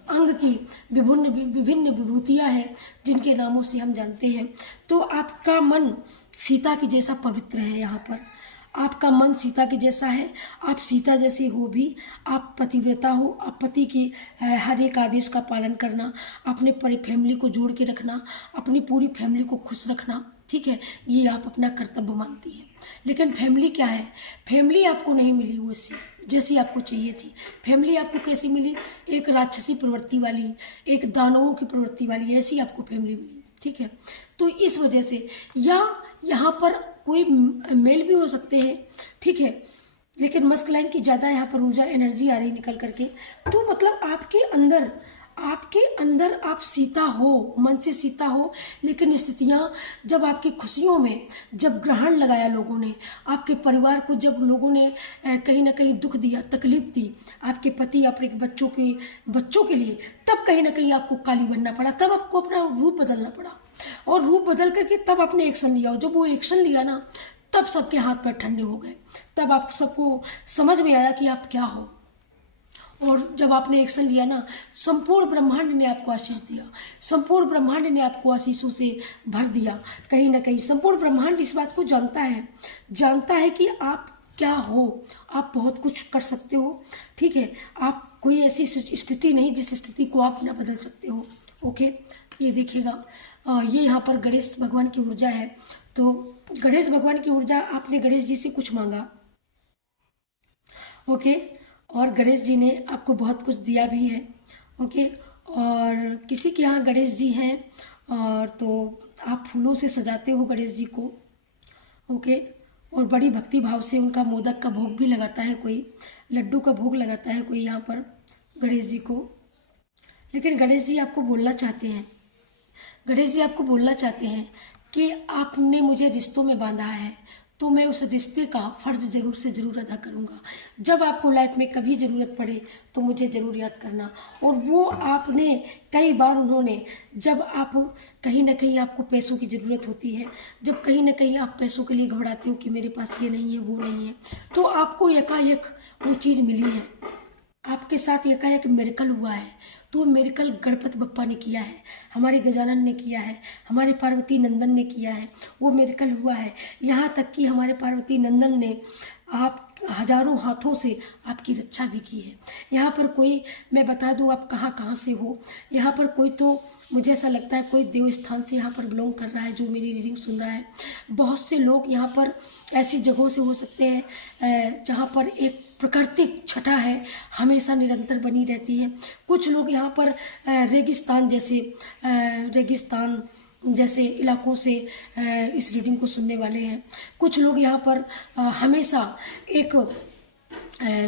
अंग की विभिन्न विभूतियाँ हैं जिनके नामों से हम जानते हैं। तो आपका मन सीता की जैसा पवित्र है। यहाँ पर आपका मन सीता के जैसा है, आप सीता जैसे हो भी, आप पतिव्रता हो, आप पति के हर एक आदेश का पालन करना, अपने पूरी फैमिली को जोड़ के रखना, अपनी पूरी फैमिली को खुश रखना, ठीक है, ये आप अपना कर्तव्य मानती हैं। लेकिन फैमिली क्या है? फैमिली आपको नहीं मिली वैसी जैसी आपको चाहिए थी। फैमिली आपको कैसी मिली? एक राक्षसी प्रवृत्ति वाली, एक दानवों की प्रवृत्ति वाली, ऐसी आपको फैमिली मिली, ठीक है। तो इस वजह से, या यहाँ पर कोई मेल भी हो सकते हैं, ठीक है, लेकिन मस्कुलाइन की ज़्यादा यहाँ पर ऊर्जा, एनर्जी आ रही निकल करके। तो मतलब आपके अंदर आप सीता हो, मन से सीता हो, लेकिन स्थितियाँ जब आपकी खुशियों में जब ग्रहण लगाया लोगों ने, आपके परिवार को जब लोगों ने कहीं ना कहीं दुख दिया, तकलीफ दी, आपके पति, आपके बच्चों के लिए, तब कहीं ना कहीं आपको काली बनना पड़ा, तब आपको अपना रूप बदलना पड़ा, और रूप बदल करके तब आपने एक्शन लिया। और जब वो एक्शन लिया ना, तब सबके हाथ पैर ठंडे हो गए, तब आप सबको समझ में आया कि आप क्या हो। और जब जब आपने एक्शन लिया ना, संपूर्ण ब्रह्मांड ने आपको आशीष दिया, संपूर्ण ब्रह्मांड ने आपको आशीषों से भर दिया। कहीं ना कहीं संपूर्ण ब्रह्मांड इस बात को जानता है कि आप क्या हो, आप बहुत कुछ कर सकते हो। ठीक है, आप कोई ऐसी स्थिति नहीं जिस स्थिति को आप ना बदल सकते हो। ओके, ये देखिएगा, ये यहाँ पर गणेश भगवान की ऊर्जा है। तो गणेश भगवान की ऊर्जा, आपने गणेश जी से कुछ मांगा, ओके, और गणेश जी ने आपको बहुत कुछ दिया भी है। ओके, और किसी के यहाँ गणेश जी हैं और तो आप फूलों से सजाते हो गणेश जी को। ओके, और बड़ी भक्ति भाव से उनका मोदक का भोग भी लगाता है, कोई लड्डू का भोग लगाता है कोई यहाँ पर गणेश जी को। लेकिन गणेश जी आपको बोलना चाहते हैं, गणेश जी आपको बोलना चाहते हैं कि आपने मुझे रिश्तों में बांधा है, तो मैं उस रिश्ते का फर्ज जरूर से ज़रूर अदा करूँगा। जब आपको लाइफ में कभी ज़रूरत पड़े तो मुझे ज़रूर याद करना। और वो आपने कई बार, उन्होंने, जब आप कहीं ना कहीं आपको पैसों की ज़रूरत होती है, जब कहीं ना कहीं आप पैसों के लिए घबराते हो कि मेरे पास ये नहीं है वो नहीं है, तो आपको एकाएक वो चीज़ मिली है, आपके साथ एकाएक मिरेकल हुआ है। तो मिरेकल गणपति बप्पा ने किया है, हमारे गजानन ने किया है, हमारे पार्वती नंदन ने किया है, वो मिरेकल हुआ है। यहाँ तक कि हमारे पार्वती नंदन ने आप हजारों हाथों से आपकी रक्षा भी की है। यहाँ पर कोई, मैं बता दूँ आप कहाँ कहाँ से हो, यहाँ पर कोई, तो मुझे ऐसा लगता है कोई देव स्थान से यहाँ पर बिलोंग कर रहा है जो मेरी रीडिंग सुन रहा है। बहुत से लोग यहाँ पर ऐसी जगहों से हो सकते हैं जहाँ पर एक प्राकृतिक छटा है, हमेशा निरंतर बनी रहती है। कुछ लोग यहाँ पर रेगिस्तान जैसे इलाकों से इस रीडिंग को सुनने वाले हैं। कुछ लोग यहाँ पर हमेशा एक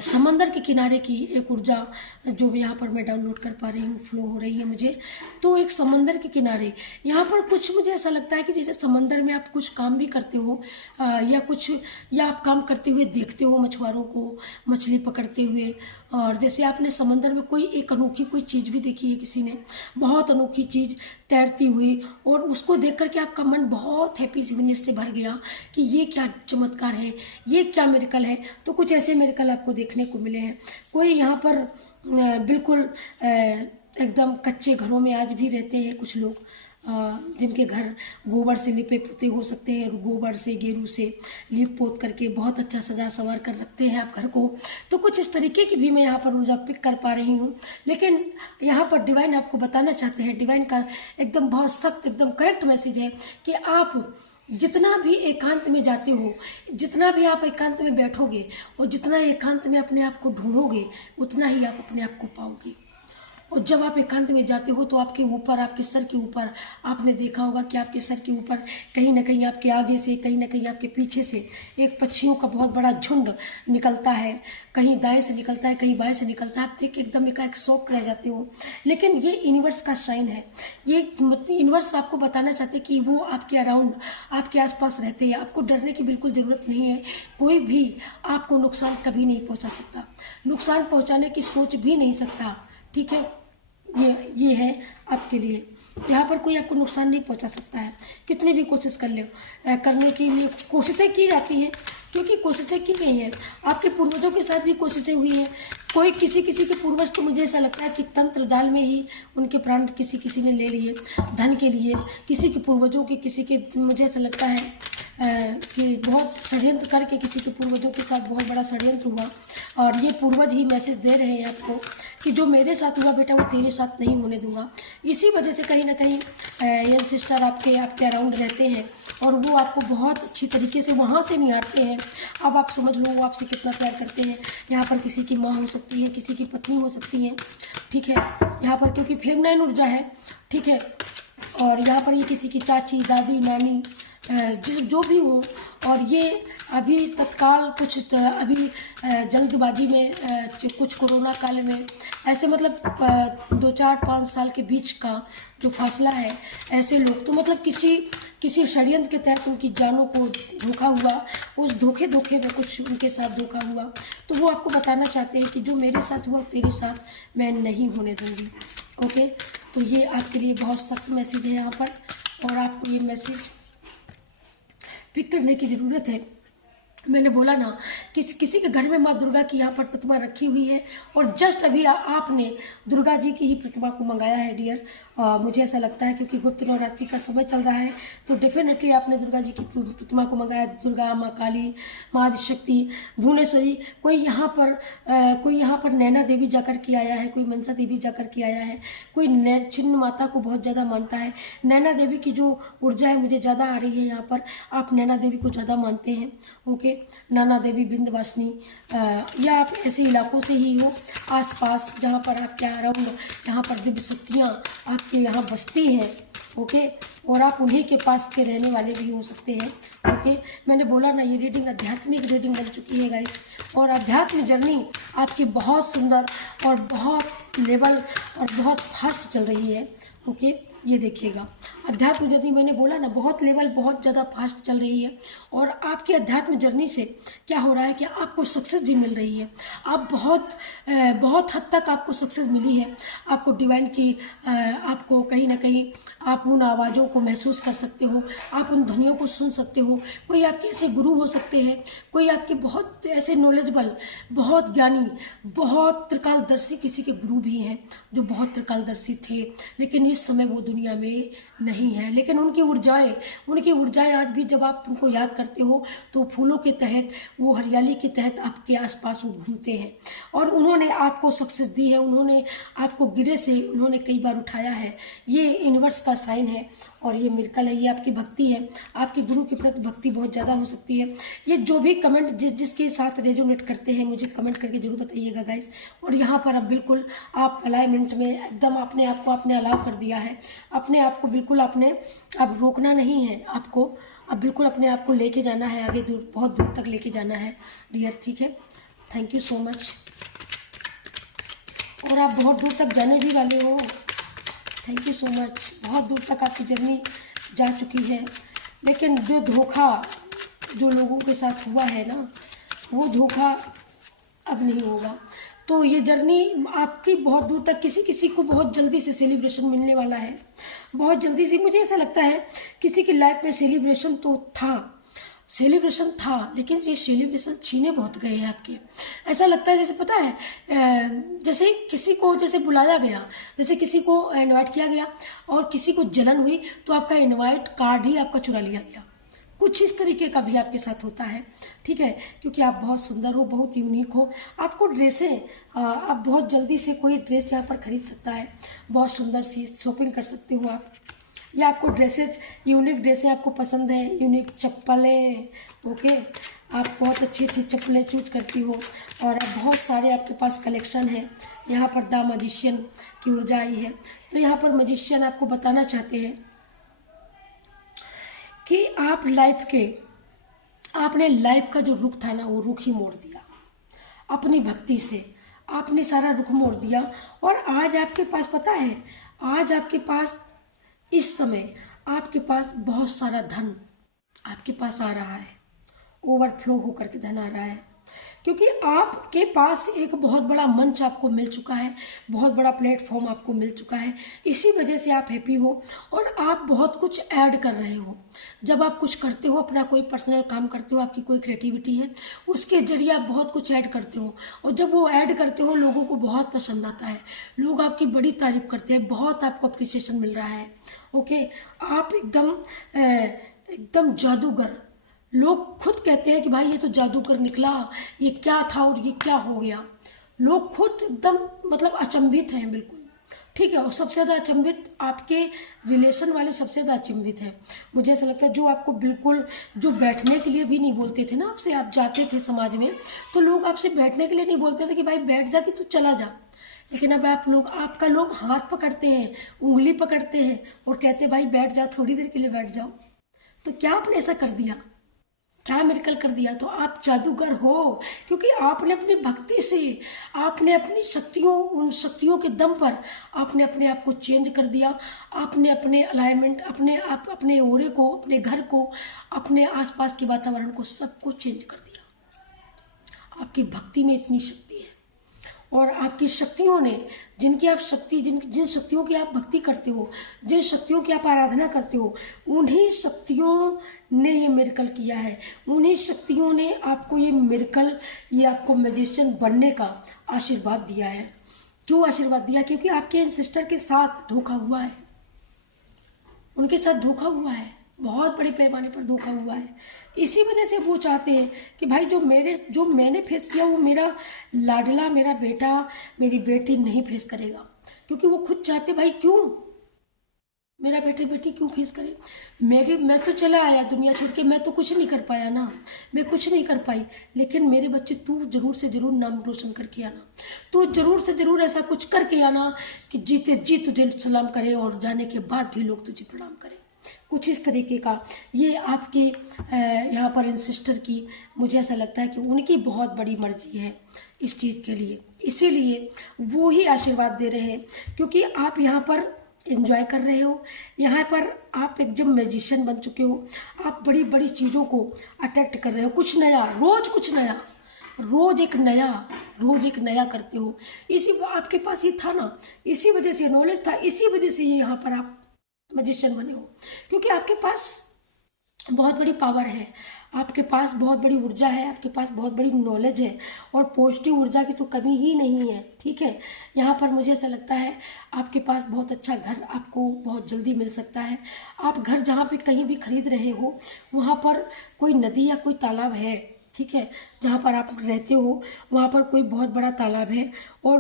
समंदर के किनारे की एक ऊर्जा जो यहाँ पर मैं डाउनलोड कर पा रही हूँ, फ्लो हो रही है मुझे। तो एक समंदर के किनारे यहाँ पर कुछ, मुझे ऐसा लगता है कि जैसे समंदर में आप कुछ काम भी करते हो या आप काम करते हुए देखते हो मछुआरों को मछली पकड़ते हुए, और जैसे आपने समंदर में कोई एक अनोखी कोई चीज़ भी देखी है, किसी ने बहुत अनोखी चीज़ तैरती हुई, और उसको देख करके आपका मन बहुत हैप्पीनेस से भर गया कि ये क्या चमत्कार है, ये क्या मिरेकल है। तो कुछ ऐसे मिरेकल आपको देखने को मिले हैं। कोई यहाँ पर बिल्कुल एकदम कच्चे घरों में आज भी रहते हैं कुछ लोग, जिनके घर गोबर से लिपे पुते हो सकते हैं, गोबर से, गेरू से लिप पोत करके बहुत अच्छा सजा संवार कर रखते हैं आप घर को। तो कुछ इस तरीके की भी मैं यहाँ पर ऊर्जा पिक कर पा रही हूँ। लेकिन यहाँ पर डिवाइन आपको बताना चाहते हैं, डिवाइन का एकदम बहुत सख्त, एकदम करेक्ट मैसेज है कि आप जितना भी एकांत में जाते हो, जितना भी आप एकांत में बैठोगे और जितना एकांत में अपने आप को ढूंढोगे, उतना ही आप अपने आप को पाओगे। और जब आप एकांत में जाते हो तो आपके ऊपर, आपके सर के ऊपर, आपने देखा होगा कि आपके सर के ऊपर कहीं ना कहीं आपके आगे से, कहीं ना कहीं आपके पीछे से एक पक्षियों का बहुत बड़ा झुंड निकलता है, कहीं दाएं से निकलता है, कहीं बाएं से निकलता है। आप देख के एकदम एक शौक रह जाते हो। लेकिन ये यूनिवर्स का साइन है, ये यूनिवर्स आपको बताना चाहते हैं कि वो आपके अराउंड, आपके आसपास रहते हैं। आपको डरने की बिल्कुल ज़रूरत नहीं है। कोई भी आपको नुकसान कभी नहीं पहुँचा सकता, नुकसान पहुँचाने की सोच भी नहीं सकता। ठीक है, ये है आपके लिए। यहाँ पर कोई आपको नुकसान नहीं पहुँचा सकता है। कितनी भी कोशिश कर ले, करने के लिए कोशिशें की जाती हैं, क्योंकि कोशिशें की गई हैं। आपके पूर्वजों के साथ भी कोशिशें हुई हैं। कोई किसी के पूर्वज, तो मुझे ऐसा लगता है कि तंत्र जाल में ही उनके प्राण किसी ने ले लिए धन के लिए। किसी के पूर्वजों के, मुझे ऐसा लगता है कि बहुत षड्यंत्र करके किसी के पूर्वजों के साथ बहुत बड़ा षड्यंत्र हुआ, और ये पूर्वज ही मैसेज दे रहे हैं आपको कि जो मेरे साथ हुआ बेटा वो तेरे साथ नहीं होने दूंगा। इसी वजह से कहीं ना कहीं यंग सिस्टर आपके अराउंड रहते हैं, और वो आपको बहुत अच्छी तरीके से वहाँ से निहारते हैं। अब आप समझ लो वो आपसे कितना प्यार करते हैं। यहाँ पर किसी की माँ हो सकती है, किसी की पत्नी हो सकती है। ठीक है, यहाँ पर क्योंकि फेमिनाइन ऊर्जा है। ठीक है, और यहाँ पर ये किसी की चाची, दादी, नानी, जो भी हो। और ये अभी तत्काल कुछ अभी जल्दबाजी में कुछ कोरोना काल में ऐसे, मतलब 2-4-5 साल के बीच का जो फासला है, ऐसे लोग तो मतलब किसी षड्यंत्र के तहत उनकी जानों को धोखा हुआ, उस धोखे में कुछ उनके साथ धोखा हुआ। तो वो आपको बताना चाहते हैं कि जो मेरे साथ हुआ तेरे साथ मैं नहीं होने दूंगी। ओके, तो ये आपके लिए बहुत सख्त मैसेज है यहाँ पर, और आपको ये मैसेज पिक करने की ज़रूरत है। मैंने बोला ना किसी के घर में माँ दुर्गा की यहाँ पर प्रतिमा रखी हुई है और जस्ट अभी आपने दुर्गा जी की ही प्रतिमा को मंगाया है डियर। मुझे ऐसा लगता है क्योंकि गुप्त नवरात्रि का समय चल रहा है तो डेफिनेटली आपने दुर्गा जी की प्रतिमा को मंगाया। दुर्गा, माँ काली, माँ आदिशक्ति, भुवनेश्वरी, कोई यहाँ पर नैना देवी जाकर के आया है, कोई मनसा देवी जाकर के आया है, कोई छिन्न माता को बहुत ज़्यादा मानता है। नैना देवी की जो ऊर्जा है मुझे ज़्यादा आ रही है यहाँ पर, आप नैना देवी को ज़्यादा मानते हैं। ओके, नैना देवी, विंध्यवासिनी, या आप ऐसे इलाकों से ही हो आसपास जहाँ पर आपके अराउंड यहाँ पर दिव्य शक्तियाँ आपके यहाँ बसती हैं। ओके, और आप उन्हीं के पास के रहने वाले भी हो सकते हैं। ओके, मैंने बोला ना ये रीडिंग आध्यात्मिक रीडिंग बन चुकी है गाइस, और आध्यात्म जर्नी आपकी बहुत सुंदर और बहुत लेवल और बहुत फास्ट चल रही है। ओके, ये देखिएगा अध्यात्म जर्नी, मैंने बोला ना बहुत लेवल बहुत ज़्यादा फास्ट चल रही है। और आपकी अध्यात्म जर्नी से क्या हो रहा है कि आपको सक्सेस भी मिल रही है। आप बहुत हद तक आपको सक्सेस मिली है। आपको डिवाइन की आपको कहीं ना कहीं आप उन आवाज़ों को महसूस कर सकते हो, आप उन ध्वनियों को सुन सकते हो। कोई आपके ऐसे गुरु हो सकते हैं, कोई आपके बहुत ऐसे नॉलेजेबल, बहुत ज्ञानी, बहुत त्रिकालदर्शी किसी के गुरु भी हैं जो बहुत त्रिकालदर्शी थे लेकिन इस समय वो दुनिया में नहीं है। लेकिन उनकी ऊर्जाएं आज भी जब आप उनको याद करते हो तो फूलों के तहत, वो हरियाली के तहत आपके आसपास वो घूमते हैं। और उन्होंने आपको सक्सेस दी है, उन्होंने आपको गिरे से उन्होंने कई बार उठाया है। ये यूनिवर्स का साइन है और ये मिरेकल है, ये आपकी भक्ति है। आपकी गुरु के प्रति भक्ति बहुत ज़्यादा हो सकती है। ये जो भी कमेंट जिसके साथ रेजोनेट करते हैं मुझे कमेंट करके जरूर बताइएगा गाइस। और यहाँ पर अब बिल्कुल आप अलाइनमेंट में एकदम अपने आप को आपने अलाउ कर दिया है, अपने आप को बिल्कुल आपने अब रोकना नहीं है आपको, अब बिल्कुल अपने आप को लेके जाना है आगे, दूर बहुत दूर तक लेके जाना है डियर। ठीक है, थैंक यू सो मच। और आप बहुत दूर तक जाने भी वाले हो, थैंक यू सो मच। बहुत दूर तक आपकी जर्नी जा चुकी है लेकिन जो धोखा जो लोगों के साथ हुआ है ना वो धोखा अब नहीं होगा। तो ये जर्नी आपकी बहुत दूर तक, किसी को बहुत जल्दी से सेलिब्रेशन मिलने वाला है, बहुत जल्दी से। मुझे ऐसा लगता है किसी की लाइफ में सेलिब्रेशन था लेकिन ये सेलिब्रेशन छीने बहुत गए हैं आपके। ऐसा लगता है जैसे पता है जैसे किसी को जैसे बुलाया गया, जैसे किसी को इनवाइट किया गया और किसी को जलन हुई तो आपका इनवाइट कार्ड ही आपका चुरा लिया गया। कुछ इस तरीके का भी आपके साथ होता है। ठीक है, क्योंकि आप बहुत सुंदर हो, बहुत यूनिक हो। आपको ड्रेसें आप बहुत जल्दी से कोई ड्रेस यहाँ पर खरीद सकता है, बहुत सुंदर सी शॉपिंग कर सकते हो आप, या आपको ड्रेसेज यूनिक ड्रेसें आपको पसंद है, यूनिक चप्पलें। ओके, आप बहुत अच्छी चप्पलें चूज करती हो और बहुत सारे आपके पास कलेक्शन है। यहाँ पर द मैजिशियन की ऊर्जा आई है तो यहाँ पर मैजिशियन आपको बताना चाहते हैं कि आपने लाइफ का जो रुख था ना वो रुख ही मोड़ दिया अपनी भक्ति से, आपने सारा रुख मोड़ दिया। और आज आपके पास पता है, आज आपके पास इस समय आपके पास बहुत सारा धन आपके पास आ रहा है, ओवरफ्लो होकर के धन आ रहा है क्योंकि आपके पास एक बहुत बड़ा मंच आपको मिल चुका है, बहुत बड़ा प्लेटफॉर्म आपको मिल चुका है। इसी वजह से आप हैप्पी हो और आप बहुत कुछ ऐड कर रहे हो। जब आप कुछ करते हो, अपना कोई पर्सनल काम करते हो, आपकी कोई क्रिएटिविटी है, उसके जरिए आप बहुत कुछ ऐड करते हो और जब वो ऐड करते हो लोगों को बहुत पसंद आता है, लोग आपकी बड़ी तारीफ करते हैं, बहुत आपको अप्रिसिएशन मिल रहा है। ओके, आप एकदम जादूगर, लोग खुद कहते हैं कि भाई ये तो जादूगर निकला, ये क्या था और ये क्या हो गया। लोग खुद एकदम मतलब अचंभित हैं बिल्कुल। ठीक है, और सबसे ज़्यादा अचंभित आपके रिलेशन वाले सबसे ज़्यादा अचंभित हैं। मुझे ऐसा लगता है जो आपको बिल्कुल जो बैठने के लिए भी नहीं बोलते थे ना आपसे, आप जाते थे समाज में तो लोग आपसे बैठने के लिए नहीं बोलते थे कि भाई बैठ जा कि तू चला जा, लेकिन अब आपका लोग हाथ पकड़ते हैं, उंगली पकड़ते हैं और कहते हैं भाई बैठ जा, थोड़ी देर के लिए बैठ जाओ। तो क्या आपने ऐसा कर दिया, क्या मिरेकल कर दिया? तो आप जादूगर हो क्योंकि आपने अपनी भक्ति से, आपने अपनी शक्तियों, उन शक्तियों के दम पर आपने अपने आप को चेंज कर दिया। आपने अपने अलाइनमेंट, अपने ओरे को, अपने घर को, अपने आसपास के वातावरण को, सब कुछ चेंज कर दिया। आपकी भक्ति में इतनी शक्ति है और आपकी शक्तियों ने, जिनकी आप शक्ति, जिन शक्तियों की आप भक्ति करते हो, जिन शक्तियों की आप आराधना करते हो, उन्हीं शक्तियों ने ये मिरेकल किया है। उन्हीं शक्तियों ने आपको ये मिरेकल, ये आपको मैजिशियन बनने का आशीर्वाद दिया है। क्यों आशीर्वाद दिया? क्योंकि आपके इन सिस्टर के साथ धोखा हुआ है, उनके साथ धोखा हुआ है, बहुत बड़े पैमाने पर धोखा हुआ है। इसी वजह से वो चाहते हैं कि भाई जो मैंने फेस किया वो मेरा लाडला, मेरा बेटा, मेरी बेटी नहीं फेस करेगा। क्योंकि वो खुद चाहते, भाई क्यों मेरा बेटे बेटी क्यों फेस करे? मैं तो चला आया दुनिया छोड़ के, मैं तो कुछ नहीं कर पाया ना, मैं कुछ नहीं कर पाई, लेकिन मेरे बच्चे तू जरूर से जरूर नाम रोशन करके आना, तू जरूर से जरूर ऐसा कुछ करके आना कि जीते जी तुझे सलाम करे और जाने के बाद भी लोग तुझे प्रणाम करें। कुछ इस तरीके का ये आपके यहाँ पर इन सिस्टर की, मुझे ऐसा लगता है कि उनकी बहुत बड़ी मर्जी है इस चीज़ के लिए, इसीलिए वो ही आशीर्वाद दे रहे हैं। क्योंकि आप यहाँ पर एंजॉय कर रहे हो, यहाँ पर आप एक जब मैजिशियन बन चुके हो, आप बड़ी बड़ी चीज़ों को अट्रैक्ट कर रहे हो, कुछ नया, रोज़ कुछ नया, रोज़ एक नया करते हो। इसी आपके पास ये था ना, इसी वजह से नॉलेज था, इसी वजह से ये यहाँ पर आप मैजिशियन बने हो। क्योंकि आपके पास बहुत बड़ी पावर है, आपके पास बहुत बड़ी ऊर्जा है, आपके पास बहुत बड़ी नॉलेज है, और पॉजिटिव ऊर्जा की तो कमी ही नहीं है। ठीक है, यहाँ पर मुझे ऐसा लगता है आपके पास बहुत अच्छा घर आपको बहुत जल्दी मिल सकता है। आप घर जहाँ पे कहीं भी खरीद रहे हो, वहाँ पर कोई नदी या कोई तालाब है, ठीक है, जहाँ पर आप रहते हो वहाँ पर कोई बहुत बड़ा तालाब है, और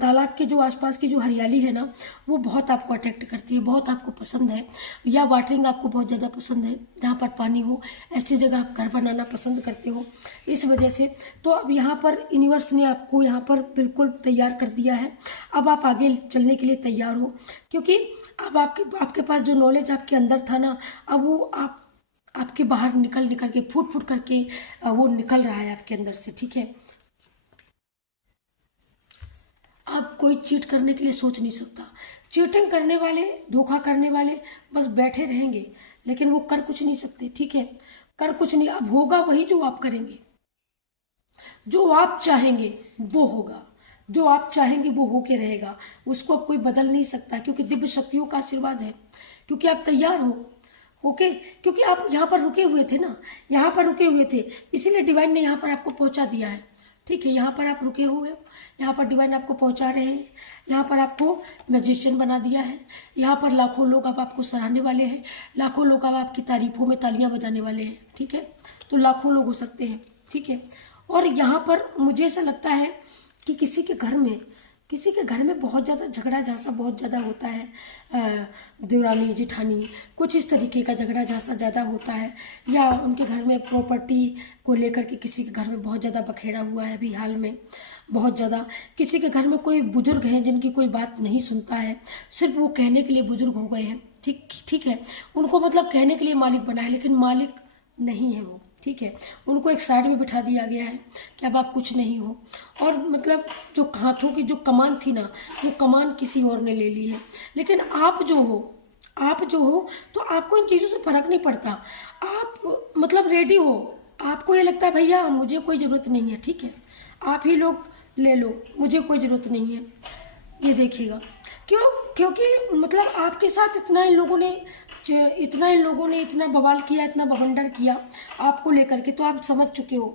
तालाब के जो आसपास की जो हरियाली है ना, वो बहुत आपको अट्रैक्ट करती है, बहुत आपको पसंद है, या वाटरिंग आपको बहुत ज़्यादा पसंद है, जहाँ पर पानी हो, ऐसी जगह आप घर बनाना पसंद करते हो। इस वजह से तो अब यहाँ पर यूनिवर्स ने आपको यहाँ पर बिल्कुल तैयार कर दिया है। अब आप आगे चलने के लिए तैयार हो, क्योंकि अब आपके पास जो नॉलेज आपके अंदर था ना, अब वो आपके बाहर निकल के फूट करके वो निकल रहा है आपके अंदर से। ठीक है, आप कोई चीट करने के लिए सोच नहीं सकता। चीटिंग करने वाले, धोखा करने वाले बस बैठे रहेंगे, लेकिन वो कर कुछ नहीं सकते। ठीक है, कर कुछ नहीं, अब होगा वही जो आप करेंगे, जो आप चाहेंगे वो होगा, जो आप चाहेंगे वो होके रहेगा, उसको अब कोई बदल नहीं सकता, क्योंकि दिव्य शक्तियों का आशीर्वाद है, क्योंकि आप तैयार हो। ओके, क्योंकि आप यहाँ पर रुके हुए थे ना, यहाँ पर रुके हुए थे, इसीलिए डिवाइन ने यहाँ पर आपको पहुँचा दिया है। ठीक है, यहाँ पर आप रुके हुए हो, यहाँ पर डिवाइन आपको पहुँचा रहे हैं, यहाँ पर आपको मैजिशियन बना दिया है, यहाँ पर लाखों लोग अब आपको सराहने वाले हैं, लाखों लोग अब आपकी तारीफों में तालियां बजाने वाले हैं। ठीक है, तो लाखों लोग हो सकते हैं। ठीक है, और यहाँ पर मुझे ऐसा लगता है कि किसी के घर में बहुत ज़्यादा झगड़ा झांसा बहुत ज़्यादा होता है, देवरानी जेठानी, कुछ इस तरीके का झगड़ा झांसा ज़्यादा होता है, या उनके घर में प्रॉपर्टी को लेकर के किसी के घर में बहुत ज़्यादा बखेड़ा हुआ है अभी हाल में, बहुत ज़्यादा। किसी के घर में कोई बुजुर्ग हैं जिनकी कोई बात नहीं सुनता है, सिर्फ वो कहने के लिए बुजुर्ग हो गए हैं। ठीक है, उनको मतलब कहने के लिए मालिक बना है, लेकिन मालिक नहीं है वो। ठीक है, उनको एक साइड में बिठा दिया गया है कि अब आप कुछ नहीं हो, और मतलब जो हाथों की जो कमान थी ना, वो कमान किसी और ने ले ली है। लेकिन आप जो हो तो आपको इन चीज़ों से फर्क नहीं पड़ता, आप मतलब रेडी हो, आपको ये लगता है भैया मुझे कोई ज़रूरत नहीं है। ठीक है, आप ही लोग ले लो, मुझे कोई ज़रूरत नहीं है। ये देखिएगा, क्योंकि मतलब आपके साथ इतना इन लोगों ने इतना बवाल किया, इतना बवंडर किया आपको लेकर के, तो आप समझ चुके हो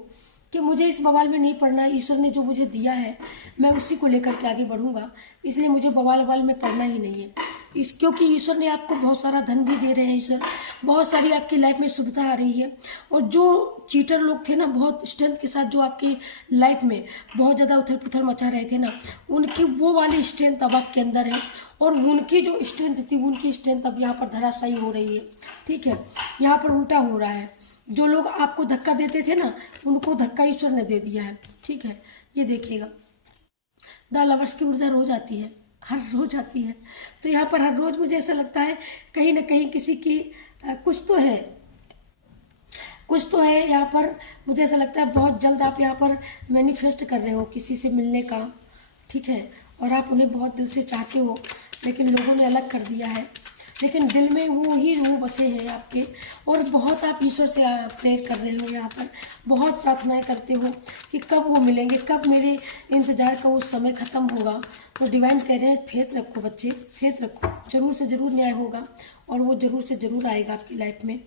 कि मुझे इस बवाल में नहीं पड़ना है। ईश्वर ने जो मुझे दिया है मैं उसी को लेकर के आगे बढ़ूंगा, इसलिए मुझे बवाल में पड़ना ही नहीं है। क्योंकि ईश्वर ने आपको बहुत सारा धन भी दे रहे हैं, ईश्वर बहुत सारी आपकी लाइफ में सुविधा आ रही है। और जो चीटर लोग थे ना, बहुत स्ट्रेंथ के साथ जो आपकी लाइफ में बहुत ज़्यादा उथल पुथल मचा रहे थे ना, उनकी वो वाली स्ट्रेंथ अब आपके अंदर है, और उनकी जो स्ट्रेंथ थी, उनकी स्ट्रेंथ अब यहाँ पर धराशायी हो रही है। ठीक है, यहाँ पर उल्टा हो रहा है, जो लोग आपको धक्का देते थे ना, उनको धक्का ईश्वर ने दे दिया है। ठीक है, ये देखिएगा, द लवर्स की ऊर्जा रोज आती है, हर रोज आती है। तो यहाँ पर हर रोज मुझे ऐसा लगता है कहीं ना कहीं किसी की कुछ तो है यहाँ पर। मुझे ऐसा लगता है बहुत जल्द आप यहाँ पर मैनिफेस्ट कर रहे हो किसी से मिलने का। ठीक है, और आप उन्हें बहुत दिल से चाहते हो, लेकिन लोगों ने अलग कर दिया है। लेकिन दिल में वो ही रूह बसे हैं आपके, और बहुत आप ईश्वर से प्रेयर कर रहे हो, यहाँ पर बहुत प्रार्थनाएं करते हो कि कब वो मिलेंगे, कब मेरे इंतज़ार का वो समय ख़त्म होगा। तो डिवाइन कह रहे हैं फेथ रखो बच्चे, फेथ रखो, ज़रूर से ज़रूर न्याय होगा और वो ज़रूर से ज़रूर आएगा आपकी लाइफ में।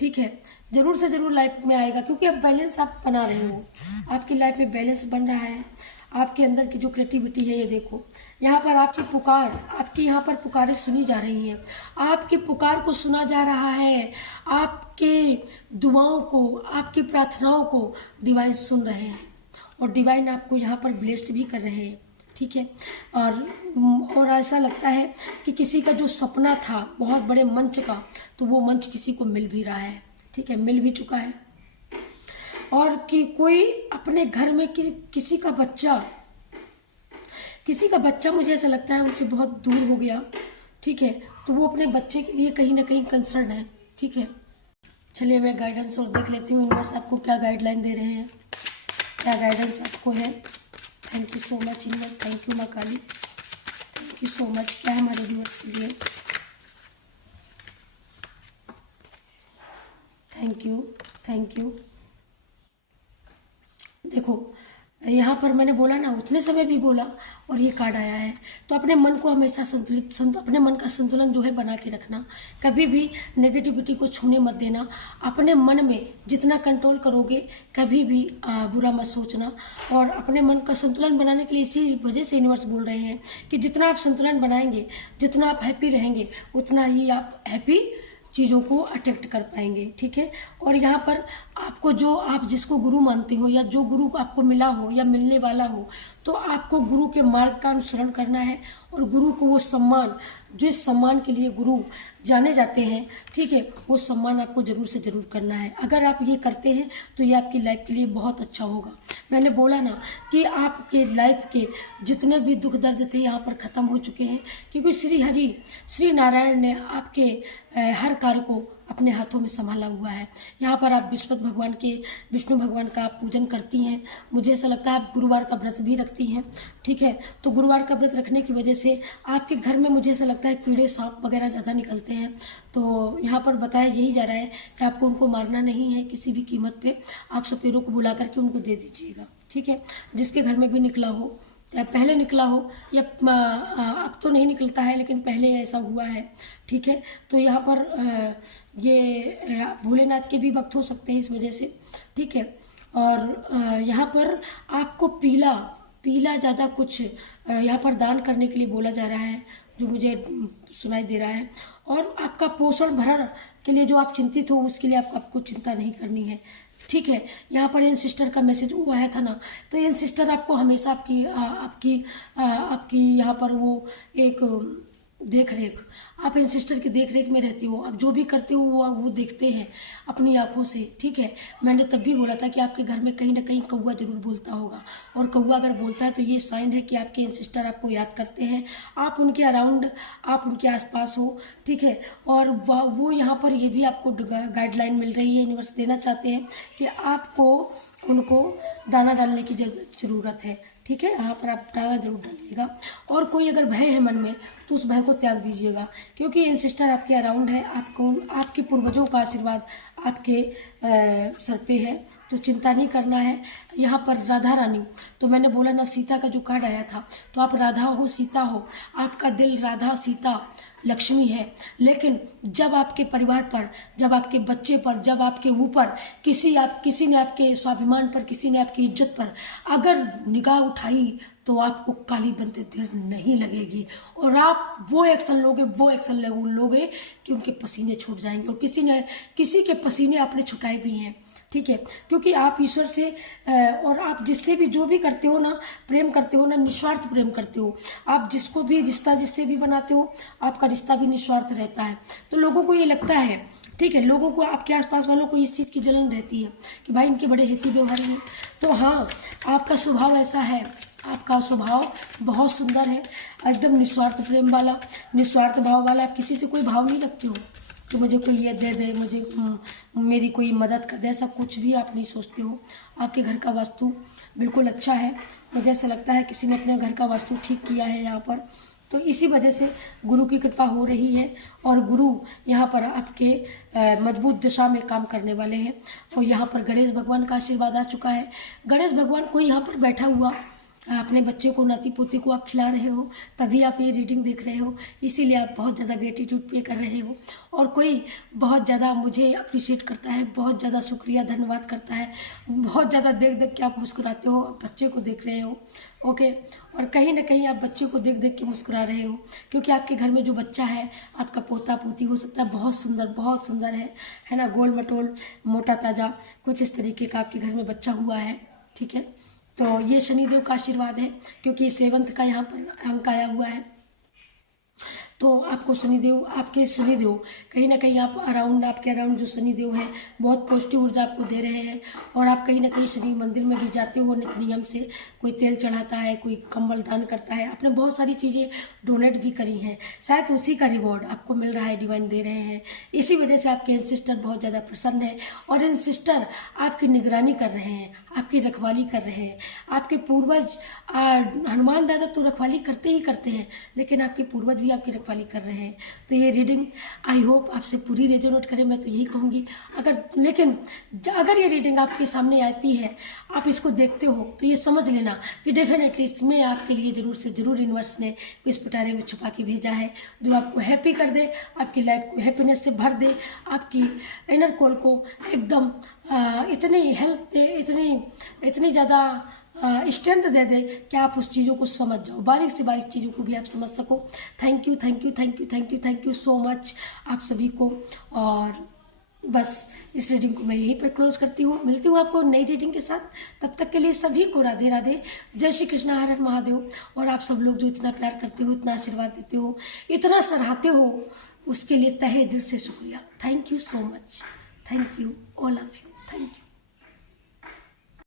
ठीक है, ज़रूर से ज़रूर लाइफ में आएगा, क्योंकि अब बैलेंस आप बना रहे हो, आपकी लाइफ में बैलेंस बन रहा है। आपके अंदर की जो क्रिएटिविटी है, ये देखो यहाँ पर आपकी पुकार, आपकी यहाँ पर पुकारें सुनी जा रही हैं, आपकी पुकार को सुना जा रहा है, आपके दुआओं को, आपकी प्रार्थनाओं को डिवाइन सुन रहे हैं, और डिवाइन आपको यहाँ पर ब्लेस्ड भी कर रहे हैं। ठीक है, और ऐसा लगता है कि किसी का जो सपना था बहुत बड़े मंच का, तो वो मंच किसी को मिल भी रहा है। ठीक है, मिल भी चुका है। और कि कोई अपने घर में किसी का बच्चा मुझे ऐसा लगता है उनसे बहुत दूर हो गया। ठीक है, तो वो अपने बच्चे के लिए कहीं ना कहीं कंसर्न है। ठीक है, चलिए मैं गाइडेंस और देख लेती हूँ यूनिवर्स आपको क्या गाइडलाइन दे रहे हैं, क्या गाइडेंस आपको है। Thank you so much universe, thank you माँ काली, थैंक यू सो मच। क्या है हमारे व्यूअर्स के लिए, थैंक यू, थैंक यू। देखो यहाँ पर मैंने बोला ना, उतने समय भी बोला और ये कार्ड आया है। तो अपने मन को हमेशा अपने मन का संतुलन जो है बना के रखना, कभी भी नेगेटिविटी को छूने मत देना। अपने मन में जितना कंट्रोल करोगे, कभी भी बुरा मत सोचना। और अपने मन का संतुलन बनाने के लिए इसी वजह से यूनिवर्स बोल रहे हैं कि जितना आप संतुलन बनाएंगे, जितना आप हैप्पी रहेंगे, उतना ही आप हैप्पी चीज़ों को अट्रैक्ट कर पाएंगे। ठीक है, और यहाँ पर आपको जो, आप जिसको गुरु मानते हो या जो गुरु आपको मिला हो या मिलने वाला हो, तो आपको गुरु के मार्ग का अनुसरण करना है और गुरु को वो सम्मान, जिस सम्मान के लिए गुरु जाने जाते हैं, ठीक है, वो सम्मान आपको जरूर से जरूर करना है। अगर आप ये करते हैं तो ये आपकी लाइफ के लिए बहुत अच्छा होगा। मैंने बोला ना कि आपके लाइफ के जितने भी दुख दर्द थे यहाँ पर ख़त्म हो चुके हैं, क्योंकि श्री नारायण ने आपके हर कार्य को अपने हाथों में संभाला हुआ है। यहाँ पर आप विष्णु भगवान का आप पूजन करती हैं। मुझे ऐसा लगता है आप गुरुवार का व्रत भी रखती हैं। ठीक है, तो गुरुवार का व्रत रखने की वजह से आपके घर में मुझे ऐसा लगता है कीड़े सांप वगैरह ज़्यादा निकलते हैं। तो यहाँ पर बताया यही जा रहा है कि आपको उनको मारना नहीं है, किसी भी कीमत पे आप सपेरों को बुला करके उनको दे दीजिएगा। ठीक है, जिसके घर में भी निकला हो, चाहे पहले निकला हो या अब तो नहीं निकलता है, लेकिन पहले ऐसा हुआ है। ठीक है, तो यहाँ पर ये भोलेनाथ के भी भक्त हो सकते हैं इस वजह से। ठीक है, और यहाँ पर आपको पीला ज़्यादा कुछ यहाँ पर दान करने के लिए बोला जा रहा है, जो मुझे सुनाई दे रहा है। और आपका पोषण भरण के लिए जो आप चिंतित हो, उसके लिए आपको चिंता नहीं करनी है। ठीक है, यहाँ पर इन सिस्टर का मैसेज वो आया था ना, तो इन सिस्टर आपको हमेशा आपकी यहाँ पर वो एक देख रेख, आप इन सिस्टर की देख रेख में रहती हो। आप जो भी करते हो वो देखते हैं अपनी आंखों से। ठीक है, मैंने तब भी बोला था कि आपके घर में कहीं ना कहीं कौवा जरूर बोलता होगा, और कौवा अगर बोलता है तो ये साइन है कि आपके इन सिस्टर आपको याद करते हैं, आप उनके अराउंड, आप उनके आसपास हो। ठीक है, और वो यहाँ पर ये भी आपको गाइडलाइन मिल रही है, यूनिवर्स देना चाहते हैं कि आपको उनको दाना डालने की ज़रूरत है। ठीक है, यहाँ पर आप दाना जरूर डालिएगा। और कोई अगर भय है मन में तो उस भय को त्याग दीजिएगा, क्योंकि इन सिस्टर आपके अराउंड है, आपको आपके पूर्वजों का आशीर्वाद आपके सर पे है, तो चिंता नहीं करना है। यहाँ पर राधा रानी, तो मैंने बोला ना सीता का जो कार्ड आया था, तो आप राधा हो सीता हो, आपका दिल राधा सीता लक्ष्मी है। लेकिन जब आपके परिवार पर, जब आपके बच्चे पर, जब आपके ऊपर किसी ने आपके स्वाभिमान पर, किसी ने आपकी इज्जत पर अगर निगाह उठाई, तो आपको काली बनते देर नहीं लगेगी, और आप वो एक्शन लोगे कि उनके पसीने छूट जाएंगे। और किसी के पसीने आपने छुटाए भी हैं। ठीक है, क्योंकि आप ईश्वर से और आप जिससे भी जो भी करते हो ना, प्रेम करते हो ना, निस्वार्थ प्रेम करते हो। आप जिसको भी रिश्ता जिससे भी बनाते हो, आपका रिश्ता भी निस्वार्थ रहता है। तो लोगों को ये लगता है, ठीक है, लोगों को, आपके आसपास वालों को इस चीज़ की जलन रहती है कि भाई इनके बड़े हिती व्यवहार हैं। तो हाँ, आपका स्वभाव ऐसा है, आपका स्वभाव बहुत सुंदर है, एकदम निस्वार्थ प्रेम वाला, निस्वार्थ भाव वाला। आप किसी से कोई भाव नहीं रखते हो कि मुझे कोई ये दे दे, मुझे मेरी कोई मदद कर दे, ऐसा कुछ भी आप नहीं सोचते हो। आपके घर का वास्तु बिल्कुल अच्छा है। मुझे ऐसा लगता है किसी ने अपने घर का वास्तु ठीक किया है यहाँ पर। तो इसी वजह से गुरु की कृपा हो रही है और गुरु यहाँ पर आपके मजबूत दिशा में काम करने वाले हैं। और यहाँ पर गणेश भगवान का आशीर्वाद आ चुका है। गणेश भगवान को यहाँ पर बैठा हुआ अपने बच्चे को, नाती पोते को आप खिला रहे हो, तभी आप ये रीडिंग देख रहे हो, इसीलिए आप बहुत ज़्यादा ग्रेटिट्यूड पे कर रहे हो। और कोई बहुत ज़्यादा मुझे अप्रिशिएट करता है, बहुत ज़्यादा शुक्रिया धन्यवाद करता है, बहुत ज़्यादा देख देख के आप मुस्कुराते हो, बच्चे को देख रहे हो। ओके, और कहीं ना कहीं आप बच्चे को देख देख के मुस्कुरा रहे हो, क्योंकि आपके घर में जो बच्चा है, आपका पोता पोती हो सकता है, बहुत सुंदर है ना, गोल मटोल, मोटा ताजा, कुछ इस तरीके का आपके घर में बच्चा हुआ है। ठीक है, तो ये शनिदेव का आशीर्वाद है, क्योंकि 7th का यहाँ पर अंक आया हुआ है। तो आपको शनिदेव, आपके शनिदेव कहीं ना कहीं आपके अराउंड जो शनिदेव है, बहुत पॉजिटिव ऊर्जा आपको दे रहे हैं। और आप कहीं ना कहीं शनि मंदिर में भी जाते हो नित्य नियम से, कोई तेल चढ़ाता है, कोई कंबल दान करता है, आपने बहुत सारी चीज़ें डोनेट भी करी हैं, शायद उसी का रिवॉर्ड आपको मिल रहा है, डिवाइन दे रहे हैं। इसी वजह से आपके एंसेस्टर बहुत ज़्यादा प्रसन्न है और एंसेस्टर आपकी निगरानी कर रहे हैं, आपकी रखवाली कर रहे हैं। आपके पूर्वज हनुमान दादा तो रखवाली करते ही करते हैं, लेकिन आपके पूर्वज भी आपकी रखवाली कर रहे हैं। तो ये रीडिंग आई होप आपसे पूरी रेजोनेट करे, मैं तो यही कहूँगी। अगर ये रीडिंग आपके सामने आती है, आप इसको देखते हो, तो ये समझ लेना कि डेफिनेटली इसमें आपके लिए जरूर से जरूर यूनिवर्स ने इस पिटारे में छुपा के भेजा है, जो आपको हैप्पी कर दे, आपकी लाइफ को हैप्पीनेस से भर दे, आपकी इनर कोर को एकदम इतनी हेल्थ दे, इतनी ज़्यादा स्ट्रेंथ दे दे कि आप उस चीज़ों को समझ जाओ, बारीक से बारीक चीज़ों को भी आप समझ सको। थैंक यू सो मच आप सभी को। और बस इस रीडिंग को मैं यहीं पर क्लोज करती हूँ। मिलती हूँ आपको नई रीडिंग के साथ, तब तक के लिए सभी को राधे राधे, जय श्री कृष्ण, हर हर महादेव। और आप सब लोग जो इतना प्यार करते हो, इतना आशीर्वाद देते हो, इतना सराहते हो, उसके लिए तहे दिल से शुक्रिया। Thank you so much, thank you, all of you, thank you.